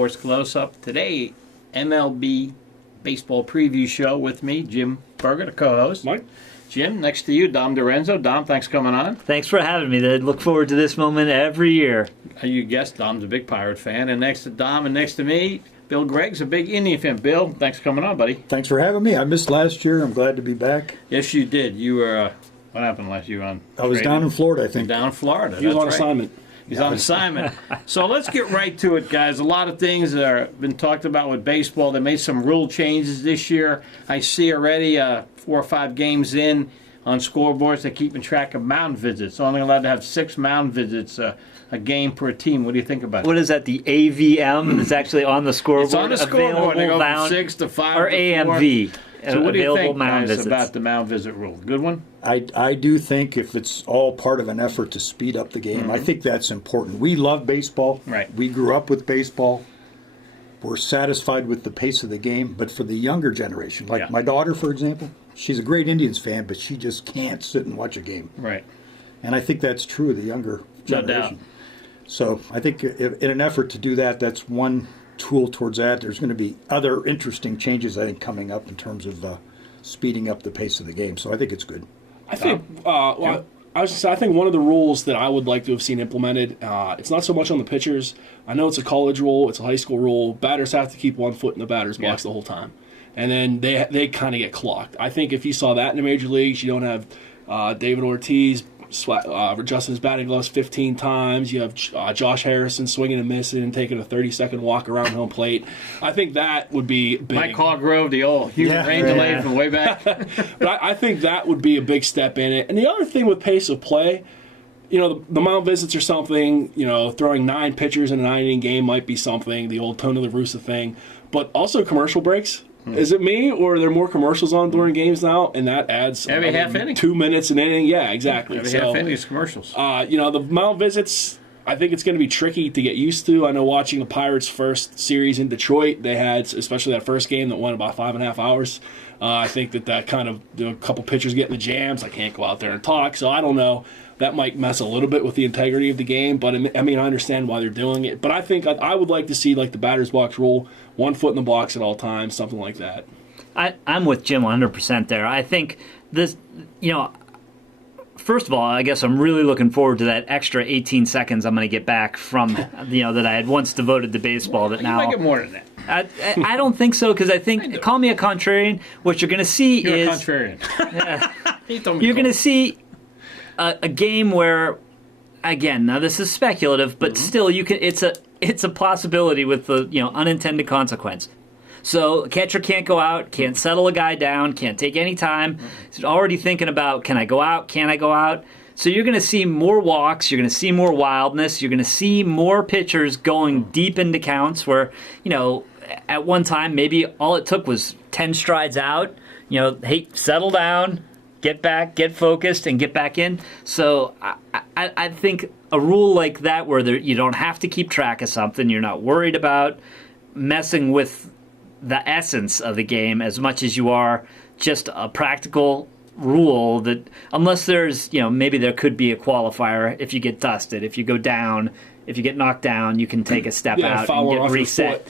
Sports Close-Up. Today, MLB Baseball Preview Show with me, Jim Berger, the co-host. Mike. Jim, next to you, Dom DiRienzo. Dom, thanks for coming on. Thanks for having me. I look forward to this moment every year. You guessed, Dom's a big Pirate fan. And next to Dom and next to me, Bill Gregg's a big Indian fan. Bill, thanks for coming on, buddy. Thanks for having me. I missed last year. I'm glad to be back. Yes, you did. You were, what happened last year? I was down in Florida, I think. Down in Florida. He was on assignment. He's on assignment. So let's get right to it, guys. A lot of things that have been talked about with baseball. They made some rule changes this year. I see already 4 or 5 games in on scoreboards. They're keeping track of mound visits. Only allowed to have 6 mound visits a game per team. What do you think about it? What is that, the AVM? It's actually on the scoreboard. It's on the scoreboard. They go from 6 to 5 or to AMV. So what do you think, mound guys, visits. about the mound visit rule? Good one? I do think if it's all part of an effort to speed up the game, I think that's important. We love baseball. Right. We grew up with baseball. We're satisfied with the pace of the game. But for the younger generation, like my daughter, for example, she's a great Indians fan, but she just can't sit and watch a game. Right. And I think that's true of the younger generation. No doubt. So I think in an effort to do that, that's one tool towards that. There's going to be other interesting changes, I think, coming up in terms of speeding up the pace of the game. So I think it's good. I think I think one of the rules that I would like to have seen implemented, it's not so much on the pitchers. I know it's a college rule, it's a high school rule. Batters have to keep 1 foot in the batter's box the whole time. And then they kind of get clocked. I think if you saw that in the major leagues, you don't have David Ortiz adjusting his batting gloves 15 times. You have Josh Harrison swinging and missing and taking a 30-second walk around home plate. I think that would be big. Mike Hargrove, the old human rain delay from way back. But I think that would be a big step in it. And the other thing with pace of play, the mound visits are something. Throwing 9 pitchers in a 9-inning game might be something, the old Tony La Russa thing. But also commercial breaks. Is it me, or are there more commercials on during games now? And that adds every half inning, 2 minutes an inning. Yeah, exactly. Every half inning is commercials. The mound visits, I think it's going to be tricky to get used to. I know watching the Pirates' first series in Detroit, they had, especially that first game that went about 5.5 hours. I think that kind of a couple pitchers getting the jams. I can't go out there and talk, so I don't know. That might mess a little bit with the integrity of the game, but I mean, I understand why they're doing it. But I think I would like to see like the batter's box rule, 1 foot in the box at all times, something like that. I'm with Jim 100% there. I think this, first of all, I guess I'm really looking forward to that extra 18 seconds I'm going to get back from, that I had once devoted to baseball. That now you might get more than that. I don't think so, because I think, call me a contrarian, what you're going to see You're is... a contrarian. You're going to see a game where, again, now this is speculative, but still, it's a possibility with the unintended consequence. So catcher can't go out, can't settle a guy down, can't take any time. He's already thinking about, can I go out? Can't I go out? So you're going to see more walks, you're going to see more wildness, you're going to see more pitchers going deep into counts where, at one time maybe all it took was 10 strides out. Hey, settle down, get back, get focused, and get back in. So I think a rule like that where you don't have to keep track of something, you're not worried about messing with the essence of the game as much as you are just a practical rule that, unless there's, maybe there could be a qualifier if you get dusted, if you go down, if you get knocked down, you can take a step out and get reset.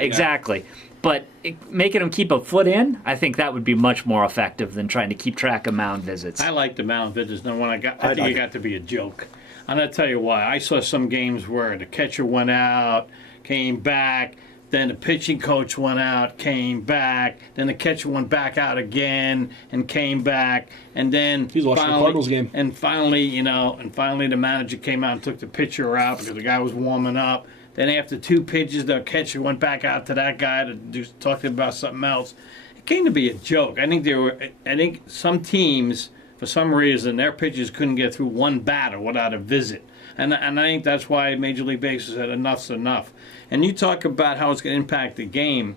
Exactly. But making them keep a foot in, I think that would be much more effective than trying to keep track of mound visits. I like the mound visits. Now, I think it got to be a joke. I'm going to tell you why. I saw some games where the catcher went out, came back, then the pitching coach went out, came back, then the catcher went back out again and came back, and then he's watching the Cardinals game. And finally, the manager came out and took the pitcher out because the guy was warming up. Then after 2 pitches, the catcher went back out to that guy to talk about something else. It came to be a joke. I think some teams, for some reason, their pitchers couldn't get through one batter without a visit. And I think that's why Major League Baseball said enough's enough. And you talk about how it's going to impact the game.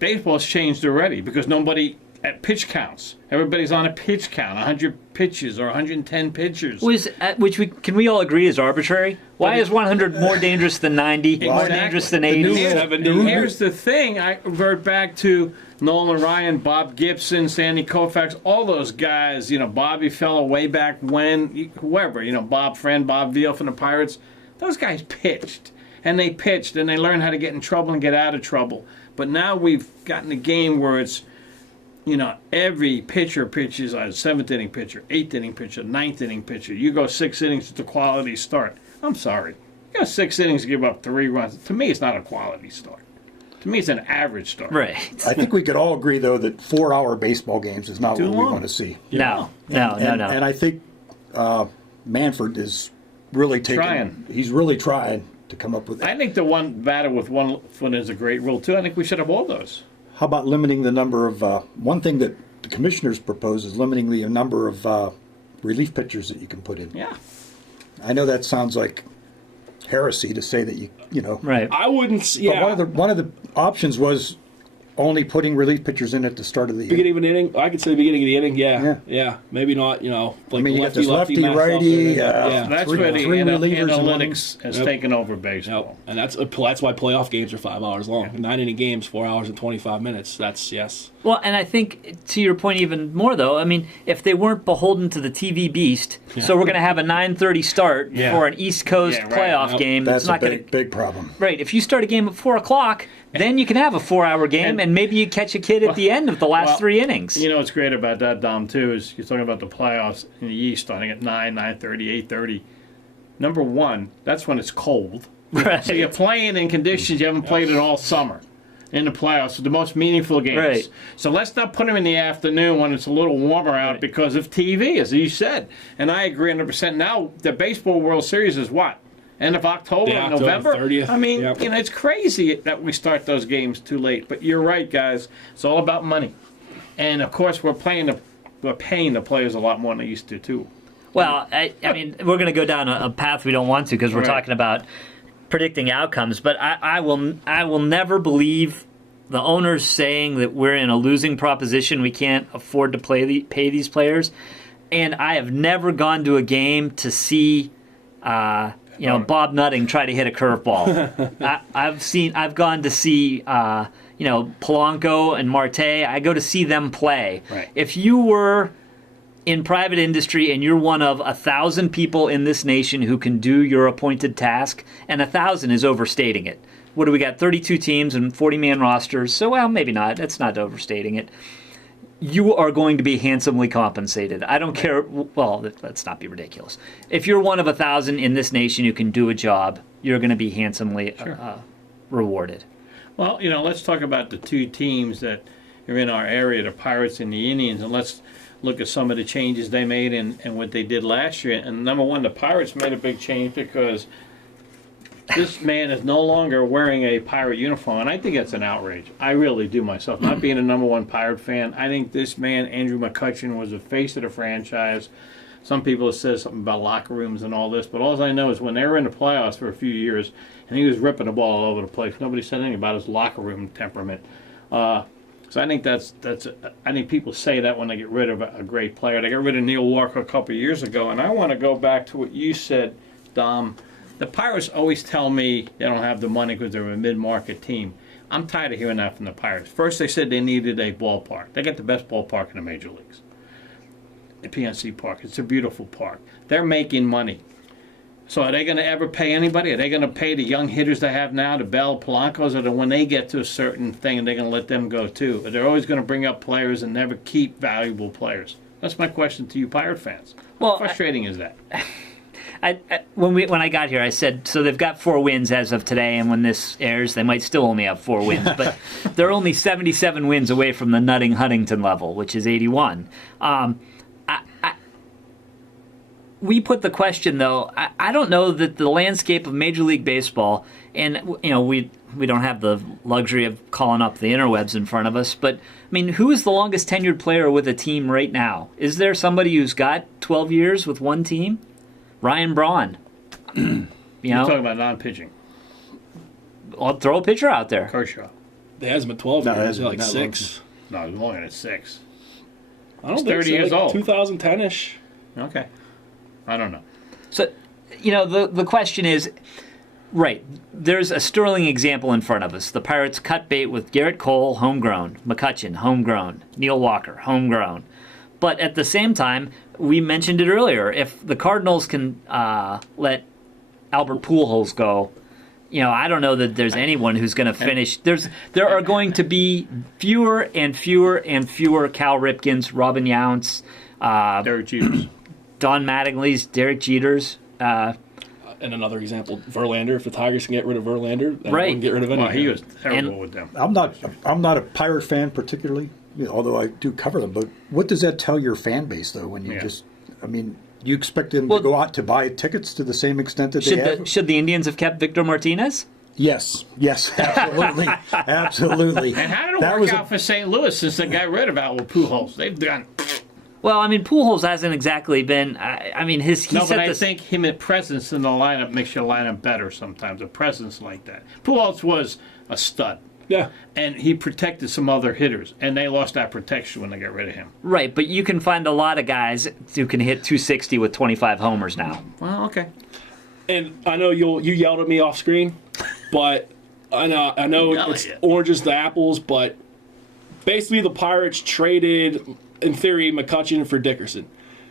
Baseball's changed already because nobody at pitch counts. Everybody's on a pitch count, 100 pitches or 110 pitchers. Can we all agree is arbitrary? Why is 100 more dangerous than 90, more dangerous than 80? Here's the thing. I revert back to Nolan Ryan, Bob Gibson, Sandy Koufax, all those guys, Bobby Feller way back when, whoever, Bob Friend, Bob Veal from the Pirates, those guys pitched. and they pitched, and they learned how to get in trouble and get out of trouble. But now we've gotten a game where it's, every pitcher pitches a 7th inning pitcher, 8th inning pitcher, 9th inning pitcher. You go 6 innings, it's a quality start. I'm sorry. You go 6 innings to give up 3 runs. To me, it's not a quality start. To me, it's an average start. Right. I think we could all agree, though, that 4-hour baseball games is not Too what we long. want to see. No. And I think Manfred is really Trying. He's really trying to come up with I think the one batter with 1 foot is a great rule, too. I think we should have all those. How about limiting the number of one thing that the commissioners propose is limiting the number of relief pitchers that you can put in. Yeah. I know that sounds like heresy to say that you know. Right. I wouldn't. Yeah. But one of the options was only putting relief pitchers in at the start of the Beginning of an inning, I could say the beginning of the inning. Yeah. Yeah. Maybe not. Like I mean, you got lefty, this lefty, matched up righty. there. Yeah. That's three- where the three relievers in one analytics has taken over baseball. Yep. And that's why playoff games are 5 hours long. 9-inning games, 4 hours and 25 minutes. That's yes. Well, and I think to your point even more though, I mean, if they weren't beholden to the TV beast, so we're going to have a 9:30 start Yeah. for an East Coast Yeah, right. playoff Yep. game. That's it's not a going to big problem. right. If you start a game at 4:00, then you can have a 4-hour game, and maybe you catch a kid at the end of the last 3 innings. You know what's great about that, Dom, too, is you're talking about the playoffs in the East starting at 9, 9:30, 8:30. Number one, that's when it's cold. Right. So you're playing in conditions you haven't played it all summer in the playoffs, the most meaningful games. Right. So let's not put them in the afternoon when it's a little warmer out because of TV, as you said. And I agree 100%. Now, the Baseball World Series is what? End of October, Yeah, and November? October 30th. I mean, Yep. it's crazy that we start those games too late. But you're right, guys. It's all about money. And, of course, we're paying the players a lot more than they used to, too. Well, I mean, we're going to go down a path we don't want to because we're Right. talking about predicting outcomes. But I will never believe the owners saying that we're in a losing proposition. We can't afford to pay these players. And I have never gone to a game to see, Bob Nutting try to hit a curveball. I've gone to see, Polanco and Marte. I go to see them play. Right. If you were in private industry and you're one of 1,000 people in this nation who can do your appointed task, and 1,000 is overstating it. What do we got? 32 teams and 40-man rosters. So, well, maybe not. That's not overstating it. You are going to be handsomely compensated. I don't care. Well, let's not be ridiculous. If you're one of 1,000 in this nation who can do a job, you're going to be handsomely rewarded. Well, let's talk about the two teams that are in our area, the Pirates and the Indians, and let's look at some of the changes they made and what they did last year. And number one, the Pirates made a big change because this man is no longer wearing a Pirate uniform, and I think that's an outrage. I really do myself. Not being a number one Pirate fan, I think this man, Andrew McCutchen, was the face of the franchise. Some people have said something about locker rooms and all this, but all I know is when they were in the playoffs for a few years, and he was ripping the ball all over the place, nobody said anything about his locker room temperament. So I think I think people say that when they get rid of a great player. They got rid of Neil Walker a couple of years ago, and I want to go back to what you said, Dom. The Pirates always tell me they don't have the money because they're a mid-market team. I'm tired of hearing that from the Pirates. First, they said they needed a ballpark. They got the best ballpark in the major leagues, the PNC Park. It's a beautiful park. They're making money. So are they going to ever pay anybody? Are they going to pay the young hitters they have now, the Bell Polancos, or when they get to a certain thing, they're going to let them go too? Or they're always going to bring up players and never keep valuable players? That's my question to you Pirate fans. How frustrating is that? When I got here, I said, so they've got 4 wins as of today, and when this airs, they might still only have 4 wins. But they're only 77 wins away from the Nutting-Huntington level, which is 81. We put the question, though, I don't know that the landscape of Major League Baseball, and we don't have the luxury of calling up the interwebs in front of us, but, I mean, who is the longest tenured player with a team right now? Is there somebody who's got 12 years with one team? Ryan Braun. You're talking about non-pitching. I'll throw a pitcher out there. Kershaw. It hasn't been 12 No, it years. hasn't Like been that 6. No, he's longer than 6. I don't He's think 30 so. years Like old. 2010-ish. Okay. I don't know. So, the question is, right, there's a sterling example in front of us. The Pirates cut bait with Garrett Cole, homegrown, McCutchen, homegrown, Neil Walker, homegrown. But at the same time, we mentioned it earlier, if the Cardinals can let Albert Pujols go, I don't know that there's anyone who's going to finish. There are going to be fewer and fewer and fewer Cal Ripkens, Robin Younts, Derek Jeters. Don Mattingly's, Derek Jeters. And another example, Verlander. If the Tigers can get rid of Verlander, then Right. they can get rid of anyone. Well, he was terrible with them. I'm not a Pirate fan particularly, although I do cover them. But what does that tell your fan base, though? When you you expect them to go out to buy tickets to the same extent that they have? Should the Indians have kept Victor Martinez? Yes, absolutely, absolutely. And how did it work out for St. Louis since they got rid of Albert Pujols? They've done. Well, I mean, Pujols hasn't exactly been. But I think him at presence in the lineup makes your lineup better sometimes. A presence like that. Pujols was a stud. Yeah. And he protected some other hitters, and they lost that protection when they got rid of him. Right, but you can find a lot of guys who can hit 260 with 25 homers now. Well, okay. And I know you yelled at me off screen, but I know it's oranges to apples, but basically the Pirates traded, in theory, McCutchen for Dickerson.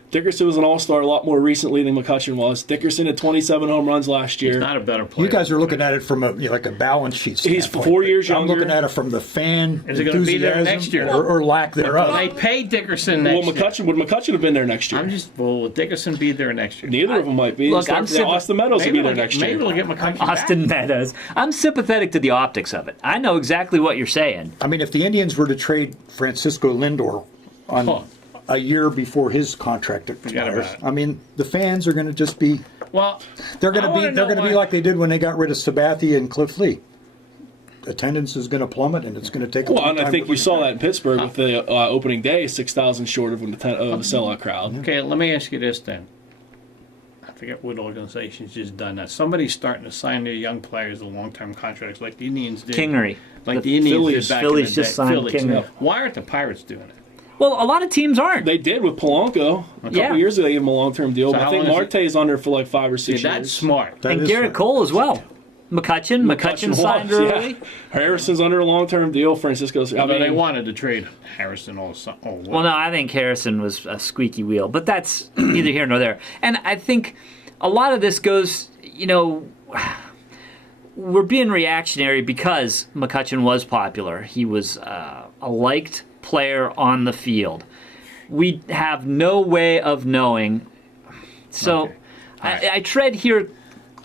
Dickerson was an all-star a lot more recently than McCutchen was. Dickerson had 27 home runs last year. He's not a better player. You guys are looking at it from a balance sheet standpoint. He's 4 years younger. I'm looking at it from the fan Is he going to be there next year? or lack thereof. They paid Dickerson next year. Would McCutchen have been there next year? Will Dickerson be there next year? Neither of them might be. Look, Austin Meadows will be there next year. Maybe we'll get McCutchen Austin back. Meadows. I'm sympathetic to the optics of it. I know exactly what you're saying. I mean, if the Indians were to trade Francisco Lindor on a year before his contract expires, I mean, the fans are going to just be. Well, they're going to be like they did when they got rid of Sabathia and Cliff Lee. Attendance is going to plummet, and it's going to take. Well, and I think you saw that in Pittsburgh with the opening day, 6,000 short of a sellout crowd. Okay, let me ask you this then. I forget what organization's just done that. Somebody's starting to sign their young players to long-term contracts, like the Indians did. Kingery. Like the Indians did back Phillies in the day. just signed Kingery. Why aren't the Pirates doing it? Well, a lot of teams aren't. They did with Polanco. A couple years ago, they gave him a long-term deal. So But I think Marte is under for like 5 or 6 years. That's smart. And Garrett Cole as well. McCutchen signed early. Yeah. Harrison's under a long-term deal. Francisco's. They wanted to trade Harrison also. Well, no, I think Harrison was a squeaky wheel, but that's neither here nor there. And I think a lot of this goes, we're being reactionary because McCutchen was popular. He was a liked player on the field. We have no way of knowing. So I tread here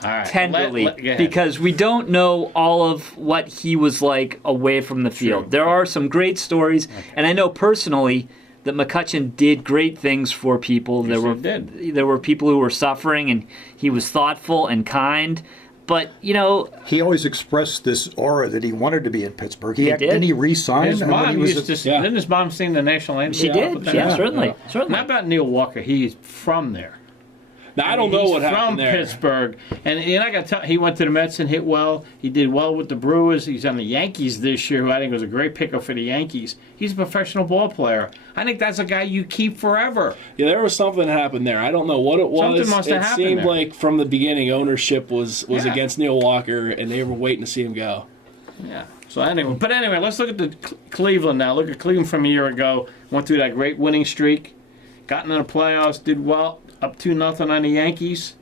tenderly because we don't know all of what he was like away from the field. True. There are some great stories, and I know personally that McCutchen did great things for people. Yes, there were people who were suffering, and he was thoughtful and kind. But, he always expressed this aura that he wanted to be in Pittsburgh. Didn't he re-sign? His mom didn't his mom sing the national anthem? She did, certainly. How about Neil Walker? He's from there. Now, I don't know what happened there. He's from Pittsburgh, and you're not going to tell. He went to the Mets and hit well. He did well with the Brewers. He's on the Yankees this year, who I think was a great pickup for the Yankees. He's a professional ball player. I think that's a guy you keep forever. Yeah, there was something that happened there. I don't know what it was. Something must have happened seemed there. like from the beginning, ownership was against Neil Walker, and they were waiting to see him go. Yeah. So anyway, let's look at the Cleveland now. Look at Cleveland from a year ago. Went through that great winning streak, got into the playoffs, did well. Up 2-0 on the Yankees.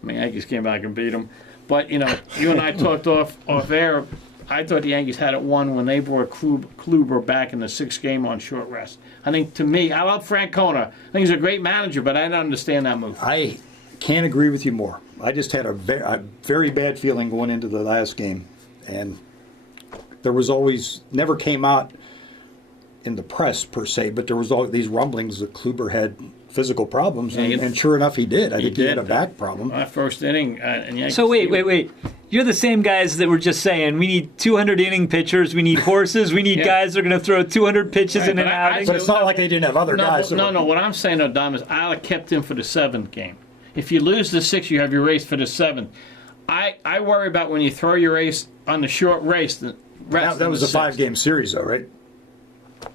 I mean, Yankees came back and beat them. But, you and I talked off air. I thought the Yankees had it won when they brought Kluber back in the 6th game on short rest. I think, to me, I love Francona. I think he's a great manager, but I don't understand that move. I can't agree with you more. I just had a very bad feeling going into the last game. And there was never came out in the press, per se, but there was all these rumblings that Kluber had physical problems, and sure enough, he did. I think he had a back problem. First inning. So wait. You're the same guys that were just saying, we need 200-inning pitchers, we need horses, we need guys that are going to throw 200 pitches in an outing. But it's not like they didn't have other guys. No. What I'm saying, Dom, is I kept him for the 7th game. If you lose the 6th, you have your race for the 7th. I worry about when you throw your race on the short race. That was a 5-game series, though, right?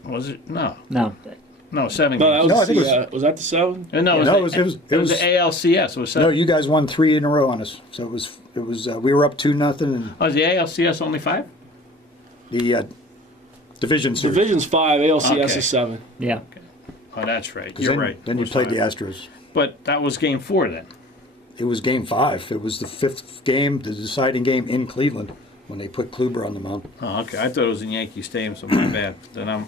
Was it? No. No, 7 No, games. was that the 7? No, it was the ALCS. It was 7. No, you guys won 3 in a row on us. So it was. We were up 2-0. And was the ALCS only 5? The division series. Division's 5, ALCS is 7. Yeah. Oh, that's right. You're right. Then you played the Astros. But that was game 4 then. it was Game 5. It was the 5th game, the deciding game in Cleveland when they put Kluber on the mound. Oh, okay. I thought it was in Yankee Stadium, so my bad. Then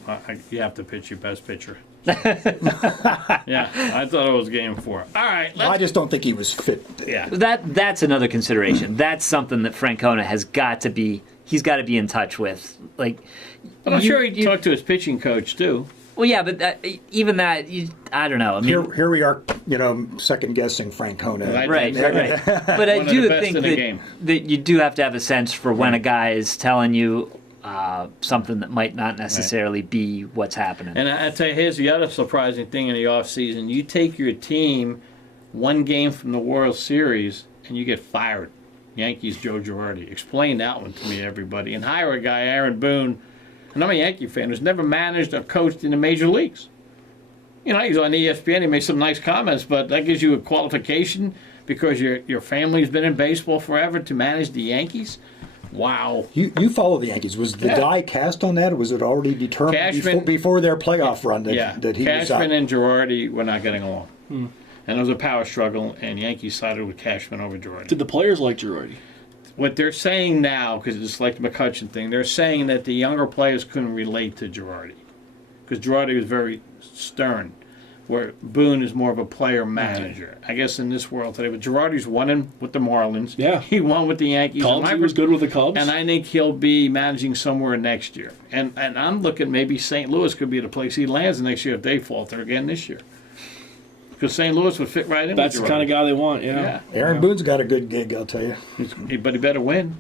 you have to pitch your best pitcher. Yeah, I thought it was Game 4. All right. I just don't think he was fit. Yeah. That's another consideration. That's something that Francona has got to be. He's got to be in touch with. Like, But I'm sure he talked to his pitching coach too. Well, yeah, but even that, I don't know. I mean, Here we are, second guessing Francona. right. But I One of do the best think in the game. that you do have to have a sense for when a guy is telling you something that might not necessarily be what's happening. And I tell you, here's the other surprising thing in the offseason. You take your team one game from the World Series and you get fired. Yankees Joe Girardi. Explain that one to me, everybody. And hire a guy, Aaron Boone, and I'm a Yankee fan, who's never managed or coached in the major leagues. He's on ESPN, he makes some nice comments, but that gives you a qualification because your family's been in baseball forever to manage the Yankees? Wow. You follow the Yankees. Was the die cast on that, or was it already determined before their playoff run that he was out? Cashman and Girardi were not getting along. And there was a power struggle, and Yankees sided with Cashman over Girardi. Did the players like Girardi? What they're saying now, because it's like the McCutcheon thing, they're saying that the younger players couldn't relate to Girardi. Because Girardi was very stern, where Boone is more of a player-manager. I guess in this world today. But Girardi's won with the Marlins. Yeah. He won with the Yankees. Cubs, he was good with the Cubs. And I think he'll be managing somewhere next year. And I'm looking maybe St. Louis could be the place he lands next year if they falter again this year. Because St. Louis would fit right in That's with the kind of guy they want, Yeah. Aaron Boone's got a good gig, I'll tell you. But he better win.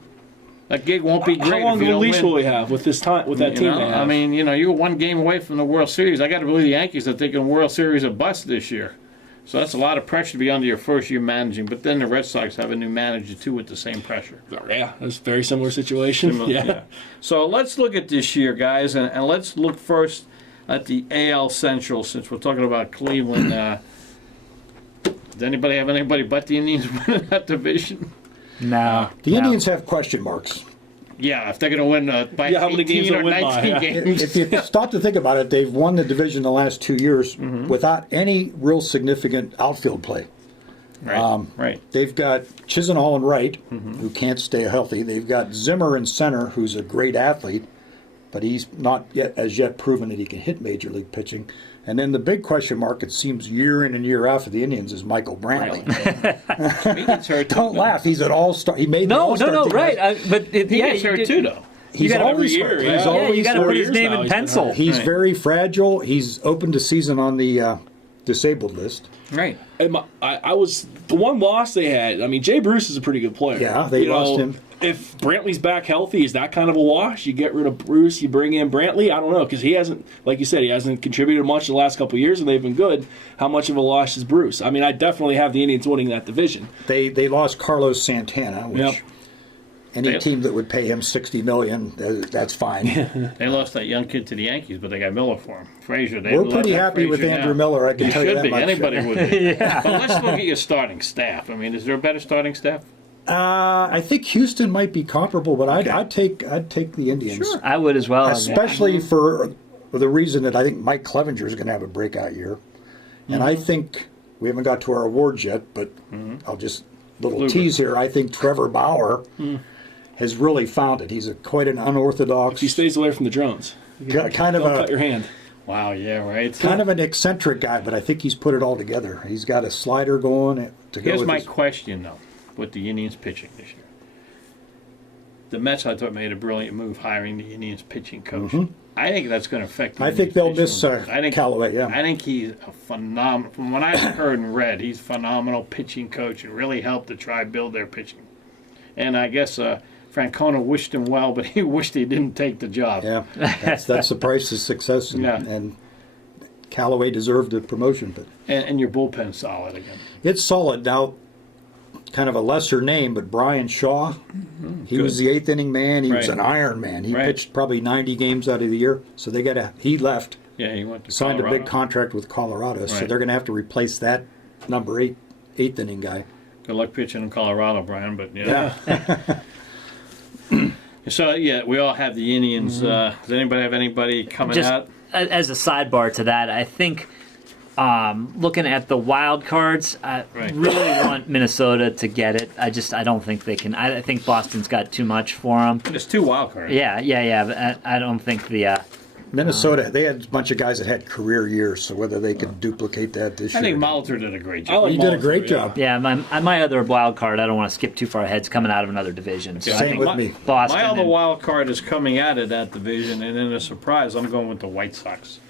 That gig won't be great. How long if you of a don't leash win. will we have with this time with that team? They have? I mean, you're one game away from the World Series. I got to believe the Yankees are thinking World Series a bust this year. So that's a lot of pressure to be under your first year managing. But then the Red Sox have a new manager too with the same pressure. Yeah, it's a very similar situation. Yeah. So let's look at this year, guys, and let's look first at the AL Central since we're talking about Cleveland. Does anybody have anybody but the Indians winning that division? No. The Indians have question marks. Yeah, if they're going to win by how many 18 games or they'll win 19 by, games. If you start to think about it, they've won the division the last 2 years without any real significant outfield play. Right. They've got Chisenhall in right, who can't stay healthy. They've got Zimmer in center, who's a great athlete, but he's not yet proven that he can hit major league pitching. And then the big question mark, it seems, year in and year out for the Indians is Michael Brantley. He gets hurt. Don't laugh. He's an all-star. He made the No, all-star team. right. He gets hurt too, though. He's got him always every year, hurt. yeah. He's Yeah, always you got to hurt. put his name now in he's been pencil. hurt. He's Right. very fragile. He's open to season on the disabled list. Right. And I was the one loss they had. I mean, Jay Bruce is a pretty good player. Yeah, they lost him. If Brantley's back healthy, is that kind of a wash? You get rid of Bruce, you bring in Brantley. I don't know because he hasn't, like you said, he hasn't contributed much the last couple of years, and they've been good. How much of a loss is Bruce? I mean, I definitely have the Indians winning that division. They lost Carlos Santana, which any team that would pay him $60 million, that's fine. They lost that young kid to the Yankees, but they got Miller for him. Frazier. We're pretty happy with Andrew Miller. I can He tell you should that be. much. Anybody would be. But let's look at your starting staff. I mean, is there a better starting staff? I think Houston might be comparable, but I'd take the Indians. Sure. I would as well. Especially for the reason that I think Mike Clevenger is going to have a breakout year. And I think, we haven't got to our awards yet, but I'll just, little tease here, I think Trevor Bauer has really found it. He's quite an unorthodox, If he stays away from the drones, kind of don't cut your hand. Wow, yeah, right. kind of an eccentric guy, but I think he's put it all together. He's got a slider going to go Here's with my his, question, though, with the Indians pitching this year. The Mets, I thought, made a brilliant move hiring the Indians pitching coach. I think that's going to affect the I think they'll miss Indians' Callaway, yeah. I think he's a phenomenal, from what I've heard and read, he's a phenomenal pitching coach and really helped the Tribe build their pitching. And I guess Francona wished him well, but he wished he didn't take the job. Yeah, that's the price of success, and Callaway deserved the promotion. But And your bullpen's solid again. it's solid. Now, kind of a lesser name, but Brian Shaw, he was the eighth inning man. He was Right. an iron man. He Right. pitched probably 90 games out of the year. So he left, Yeah, he went to signed Colorado. a big contract with Colorado. So Right. they're going to have to replace that number eighth inning guy. Good luck pitching in Colorado, Brian, but Yeah. So, yeah, we all have the Indians. Does anybody have anybody coming Just out? as a sidebar to that, I think looking at the wild cards, I really want Minnesota to get it. I don't think they can. I think Boston's got too much for them. There's 2 wild cards. Yeah. But I don't think the Minnesota, they had a bunch of guys that had career years, so whether they could duplicate that this year. I think Molitor did a great job. He did a great job. Yeah, my other wild card, I don't want to skip too far ahead, is coming out of another division. So I Same think with me. Boston. My other and- wild card is coming out of that division, and in a surprise, I'm going with the White Sox.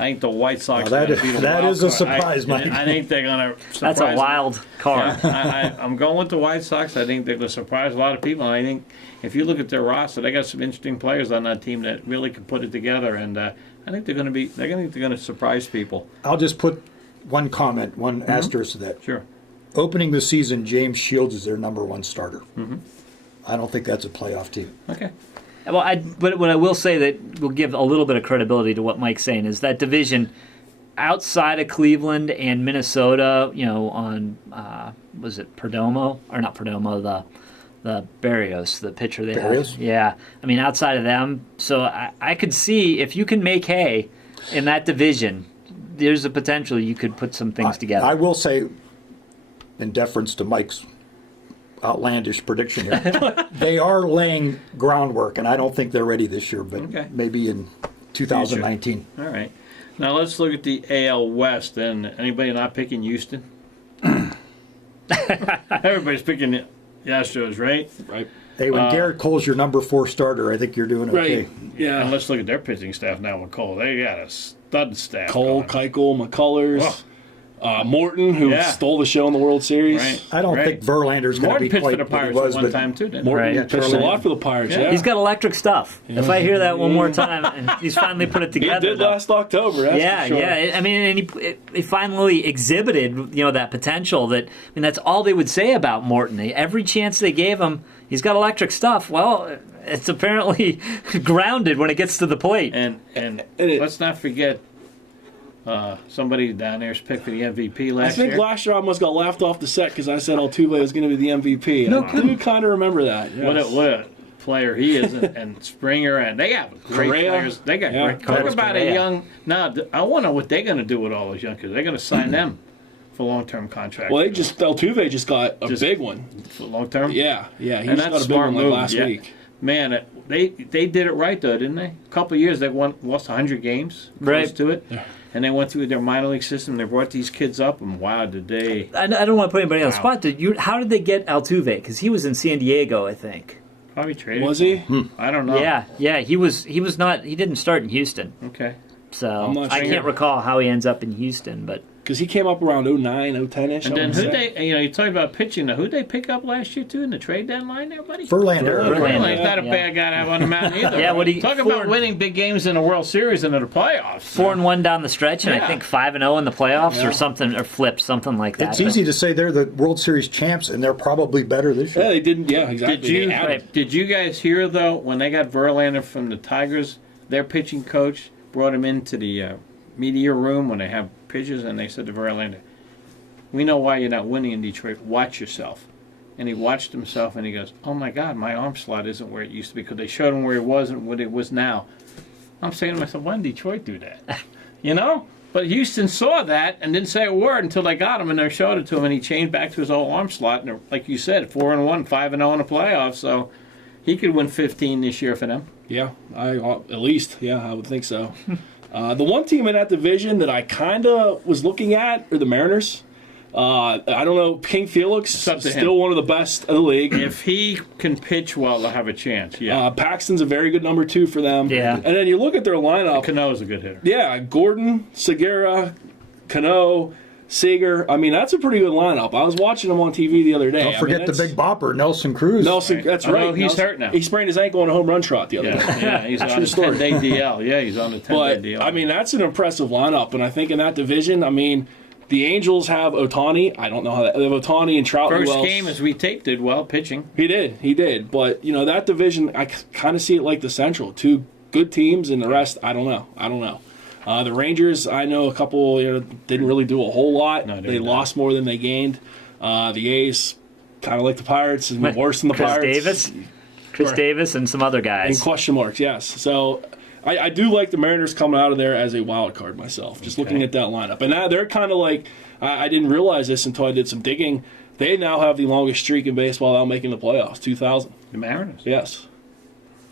I think the White Sox. Now, are gonna be the that wild is a card. surprise, Mike. I think they're going to surprise. That's a wild card. Yeah, I'm going with the White Sox. I think they're going to surprise a lot of people. And I think if you look at their roster, they got some interesting players on that team that really can put it together. And I think they're going to surprise people. I'll just put one comment, one asterisk to that. Sure. Opening the season, James Shields is their number 1 starter. I don't think that's a playoff team. Okay. Well, but what I will say that will give a little bit of credibility to what Mike's saying is that division outside of Cleveland and Minnesota, on was it Perdomo or not Perdomo, the Barrios, the pitcher they Barrios? have. Yeah, I mean outside of them, so I could see if you can make hay in that division, there's a potential you could put some things together. I will say, in deference to Mike's outlandish prediction here, they are laying groundwork, and I don't think they're ready this year, but Okay. maybe in 2019. All right. Now let's look at the AL West. And anybody not picking Houston? Everybody's picking the Astros, right? Right. Hey, when Garrett Cole's your number 4 starter, I think you're doing okay. Right. Yeah. And let's look at their pitching staff now with Cole. They got a stud staff. Cole, going. Keuchel, McCullers, Morton, who Yeah. stole the show in the World Series. Right. I don't think Verlander's going to Morton be pitched quite for the what he Pirates was, at one but time too, didn't Morton Right. pitched a lot for the Pirates. Yeah. Yeah. He's got electric stuff. If I hear that one more time, and he's finally put it He together. did though. last October. That's Yeah, for sure. yeah. I mean, and he finally exhibited, that potential. That's all they would say about Morton. Every chance they gave him, he's got electric stuff. Well, it's apparently grounded when it gets to the plate. And it- let's not forget somebody down there's picked for the MVP I last think year. last year I almost got laughed off the set because I said Altuve was going to be the MVP. No I do kind of remember that. Yes. What a player he is, and Springer, and they have great Correa. players. They got Yeah, great. Talk Carlos about Correa. a young. Now I wonder what they're going to do with all those young kids. They're going to sign them for long-term contracts. Well, Altuve just got a Just- big one. for long-term. Yeah, he And just that's got a big smart one like move, last yeah. week. Man, they did it right though, didn't they? A couple of years they lost 100 games, close Right. to it, and they went through their minor league system. They brought these kids up, and wow, did they? I don't want to put anybody on the Wow. spot. How did they get Altuve? Because he was in San Diego, I think. Probably traded. Was he? I don't know. Yeah. He was not. He didn't start in Houston, Okay. so I'm not I sure. can't recall how he ends up in Houston. But Because he came up around 09, 10-ish. And I then would who say. they? You talking about pitching. Now, who'd they pick up last year too in the trade deadline, there, buddy? Verlander. Verlander. He's not a Yeah. bad guy to have on the mound either. Yeah, what he- talk four- about winning big games in the World Series and in the playoffs. 4-1 down the stretch, and I Yeah. think 5-0 in the playoffs, Yeah. or something, or flipped, something like that. It's easy to say they're the World Series champs, and they're probably better this year. Yeah, they didn't. Yeah, exactly. Did you They added- did you guys hear though when they got Verlander from the Tigers? Their pitching coach brought him into the media room when they have pitchers, and they said to Verlander, "We know why you're not winning in Detroit. Watch yourself." And he watched himself, and he goes, "Oh my God, my arm slot isn't where it used to be because they showed him where it was and what it was now." I'm saying to myself, "Why didn't Detroit do that?" You know. But Houston saw that and didn't say a word until they got him, and they showed it to him, and he changed back to his old arm slot. And like you said, 4-1, 5-0 in the playoffs, so he could win 15 this year for them. Yeah, at least. Yeah, I would think so. The one team in that division that I kind of was looking at are the Mariners. I don't know. King Felix up to is him. still one of the best in the league. If he can pitch well, they'll have a chance. Yeah, Paxton's a very good number 2 for them. Yeah. And then you look at their lineup. Cano's a good hitter. Yeah, Gordon, Segura, Cano, Seager. I mean, that's a pretty good lineup. I was watching them on TV the other day. Don't forget the big bopper, Nelson Cruz. Nelson. Right. That's Although right. he's Nelson- hurt now. He sprained his ankle on a home run trot the other day. Yeah, he's on True a story. 10-day DL. Yeah, he's on a 10-day But DL. I mean, that's an impressive lineup, and I think in that division, I mean, the Angels have Ohtani. I don't know how they have Ohtani and Trout. first who else? game as we taped did well pitching. He did. But you know that division, I kind of see it like the Central. 2 good teams, and the rest, I don't know. The Rangers, I know a couple. Didn't really do a whole lot. No, they didn't. lost more than they gained. The A's, kind of like the Pirates, and worse than the Chris Pirates. Davis and some other And guys. question marks, yes. So, I do like the Mariners coming out of there as a wild card myself, just looking at that lineup. And now they're kind of like, I didn't realize this until I did some digging. They now have the longest streak in baseball without making the playoffs, 2,000. The Mariners. Yes.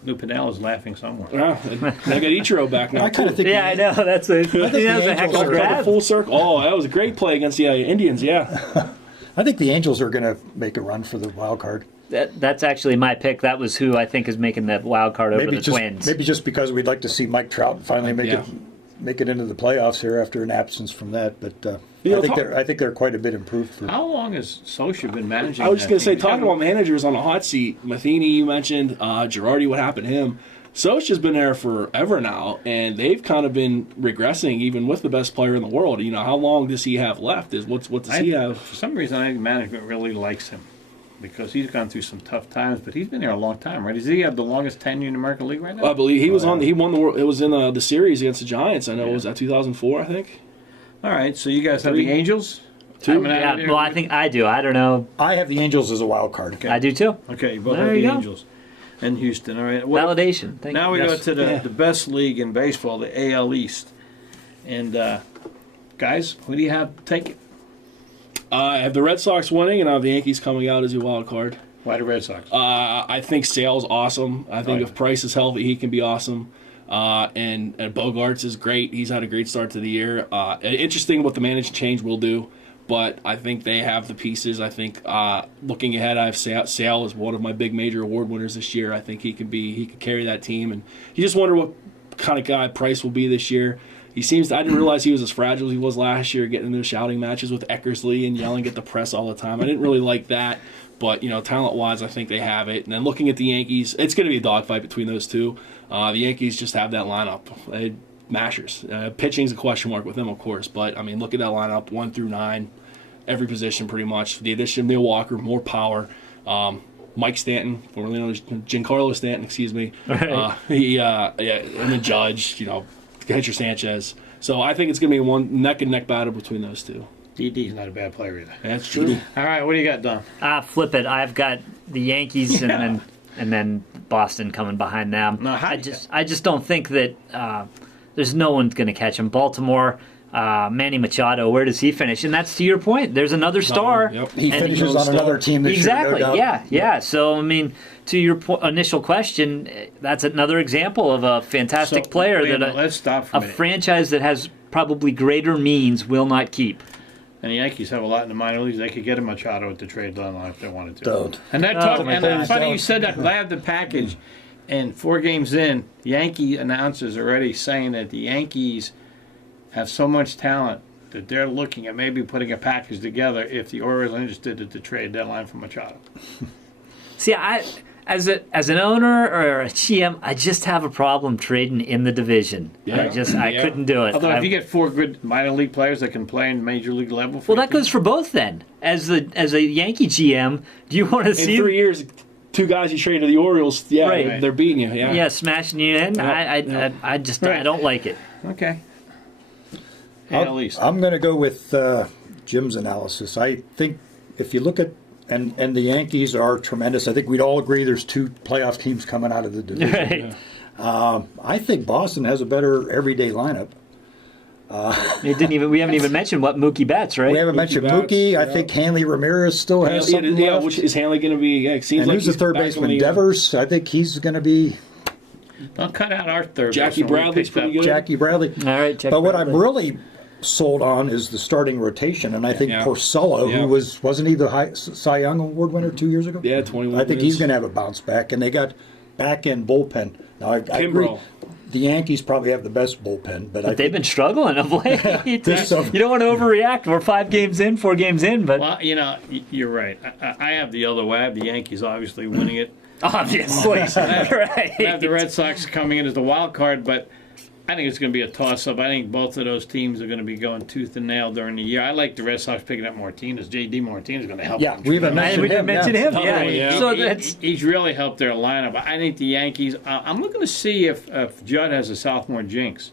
Lou Piniella is laughing somewhere. Yeah, they got Ichiro back now. I kind of think. Yeah, I know. That's a the heck of Angels a are grab. Full circle. Oh, that was a great play against the Indians, yeah. I think the Angels are going to make a run for the wild card. That's actually my pick. That was who I think is making the wild card over the Twins. Maybe just because we'd like to see Mike Trout finally make it into the playoffs here after an absence from that. But I think they're quite a bit improved. How long has Socha been managing? I was just going to say, talking about about managers on a hot seat, Matheny, you mentioned, Girardi, what happened to him? Socha's been there forever now, and they've kind of been regressing, even with the best player in the world. You know, how long does he have left? What does he have? For some reason, I think management really likes him because he's gone through some tough times, but he's been there a long time, right? Does he have the longest tenure in the American League right now? I believe he was on. He won the world. It was in the series against the Giants. I know it was at 2004, I think. All right, so you guys have the Angels. Yeah, well, I think I do. I don't know. I have the Angels as a wild card. Okay. I do too. Okay, you both There have you the go. Angels and Houston. All right. Validation. Thank Now you. we Yes. go to the best league in baseball, the AL East. And guys, who do you have take it? I have the Red Sox winning, and I have the Yankees coming out as a wild card. Why the Red Sox? I think Sale's awesome. I think Right. if Price is healthy, he can be awesome. And Bogarts is great. He's had a great start to the year. Interesting what the management change will do, but I think they have the pieces. I think looking ahead, I have Sale is one of my big major award winners this year. I think he could carry that team, and you just wonder what kind of guy Price will be this year. I didn't realize he was as fragile as he was last year, getting into shouting matches with Eckersley and yelling at the press all the time. I didn't really like that. But, talent-wise, I think they have it. And then looking at the Yankees, it's going to be a dogfight between those two. The Yankees just have that lineup. Mashers. Pitching's a question mark with them, of course. But, look at that lineup, 1 through 9, every position pretty much. The addition of Neil Walker, more power. Mike Stanton, formerly known as Giancarlo Stanton, excuse me. Right. And the Judge, Catcher Sanchez. So I think it's going to be one neck-and-neck battle between those two. DD's not a bad player either. That's true. All right, what do you got, Don? Flip it. I've got the Yankees and then Boston coming behind them. No, I just don't think that there's no one going to catch him. Baltimore, Manny Machado, where does he finish? And that's to your point. There's another star. Yep. He And finishes on another team this Exactly. year, no doubt. Yeah. So to your initial question, that's another example of a fantastic player wait a that minute, let's stop for a a minute. franchise that has probably greater means will not keep. And the Yankees have a lot in the minor leagues. They could get a Machado at the trade deadline if they wanted to. Don't. And that please funny don't. you said that. 'Cause I have the package, and 4 games in, the Yankee announcers already saying that the Yankees have so much talent that they're looking at maybe putting a package together if the Orioles are interested at the trade deadline for Machado. See, as an owner or a GM, I just have a problem trading in the division. I couldn't do it. Although if you get 4 good minor league players that can play in major league level, for Well, your that goes team, for both then. As a Yankee GM, do you want to In see 3 years, 2 guys you traded to the Orioles, Right. they're beating you. Yeah. Yeah, smashing you in? I just I don't like it. okay. At least. I'm going to go with Jim's analysis. I think if you look at and the Yankees are tremendous. I think we'd all agree there's 2 playoff teams coming out of the division. Right. I think Boston has a better everyday lineup. We haven't even mentioned what Mookie Betts, right? We haven't mentioned Betts, Mookie. I think Hanley Ramirez still has something left. Which is Hanley going to be? Yeah, it seems And like who's the he's third back baseman? on the, Devers. I think he's going to be Don't cut out our third. Jackie baseman we Bradley's picked pretty up. good. Jackie Bradley. All right, check But what I'm Bradley. really sold on is the starting rotation, and I think Yeah. Porcello, Yeah. who wasn't he the Cy Young Award winner 2 years ago? Yeah, 21 I think he's wins. going to have a bounce back, and they got back end bullpen. Now I agree. Kimbrough. The Yankees probably have the best bullpen, but I They've think been struggling of late. You don't want to overreact. We're 4 games in, but Well, you're right. I have the other way. I have the Yankees obviously winning it. obviously, right. I have the Red Sox coming in as the wild card, but I think it's going to be a toss-up. I think both of those teams are going to be going tooth and nail during the year. I like the Red Sox picking up Martinez. J.D. Martinez is going to help Yeah, them. we even mentioned We him. didn't mention him. Yeah. Yeah. So that's He's really helped their lineup. I think the Yankees. I'm looking to see if Judd has a sophomore jinx.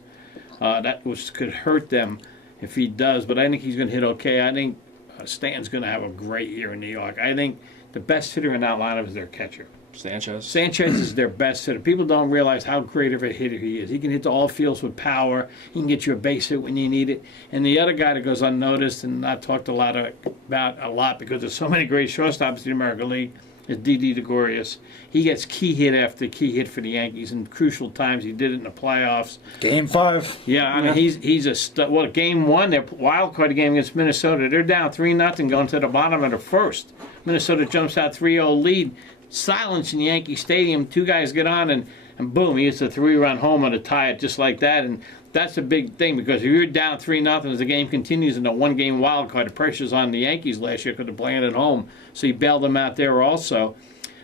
Could hurt them if he does, but I think he's going to hit okay. I think Stanton's going to have a great year in New York. I think the best hitter in that lineup is their catcher. Sanchez is their best hitter. People don't realize how great of a hitter he is. He can hit to all fields with power. He can get you a base hit when you need it. And the other guy that goes unnoticed and not talked about a lot because there's so many great shortstops in the American League is Didi Gregorius. He gets key hit after key hit for the Yankees in crucial times. He did it in the playoffs. Game 5. Yeah, I mean he's a stud. Well, game 1, their wild card game against Minnesota, they're down 3-0 going to the bottom of the first. Minnesota jumps out 3-0 lead. Silence in Yankee Stadium. 2 guys get on, and boom, he hits a 3-run homer to tie it just like that. And that's a big thing because if you're down 3-0 as the game continues in a 1-game wild card, the pressure's on the Yankees last year because they're playing at home. So he bailed them out there also.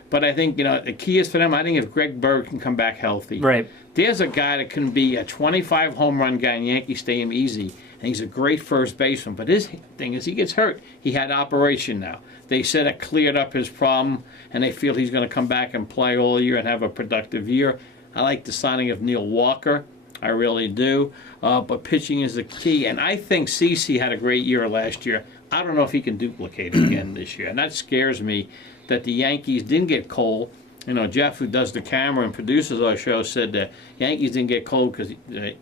But I think, the key is for them, I think if Greg Bird can come back healthy. Right. There's a guy that can be a 25 home run guy in Yankee Stadium easy. And he's a great first baseman. But his thing is he gets hurt. He had operation now. They said it cleared up his problem, and they feel he's going to come back and play all year and have a productive year. I like the signing of Neil Walker. I really do. But pitching is the key. And I think CeCe had a great year last year. I don't know if he can duplicate it again this year. And that scares me that the Yankees didn't get Cole. Jeff, who does the camera and produces our show, said the Yankees didn't get Cole because the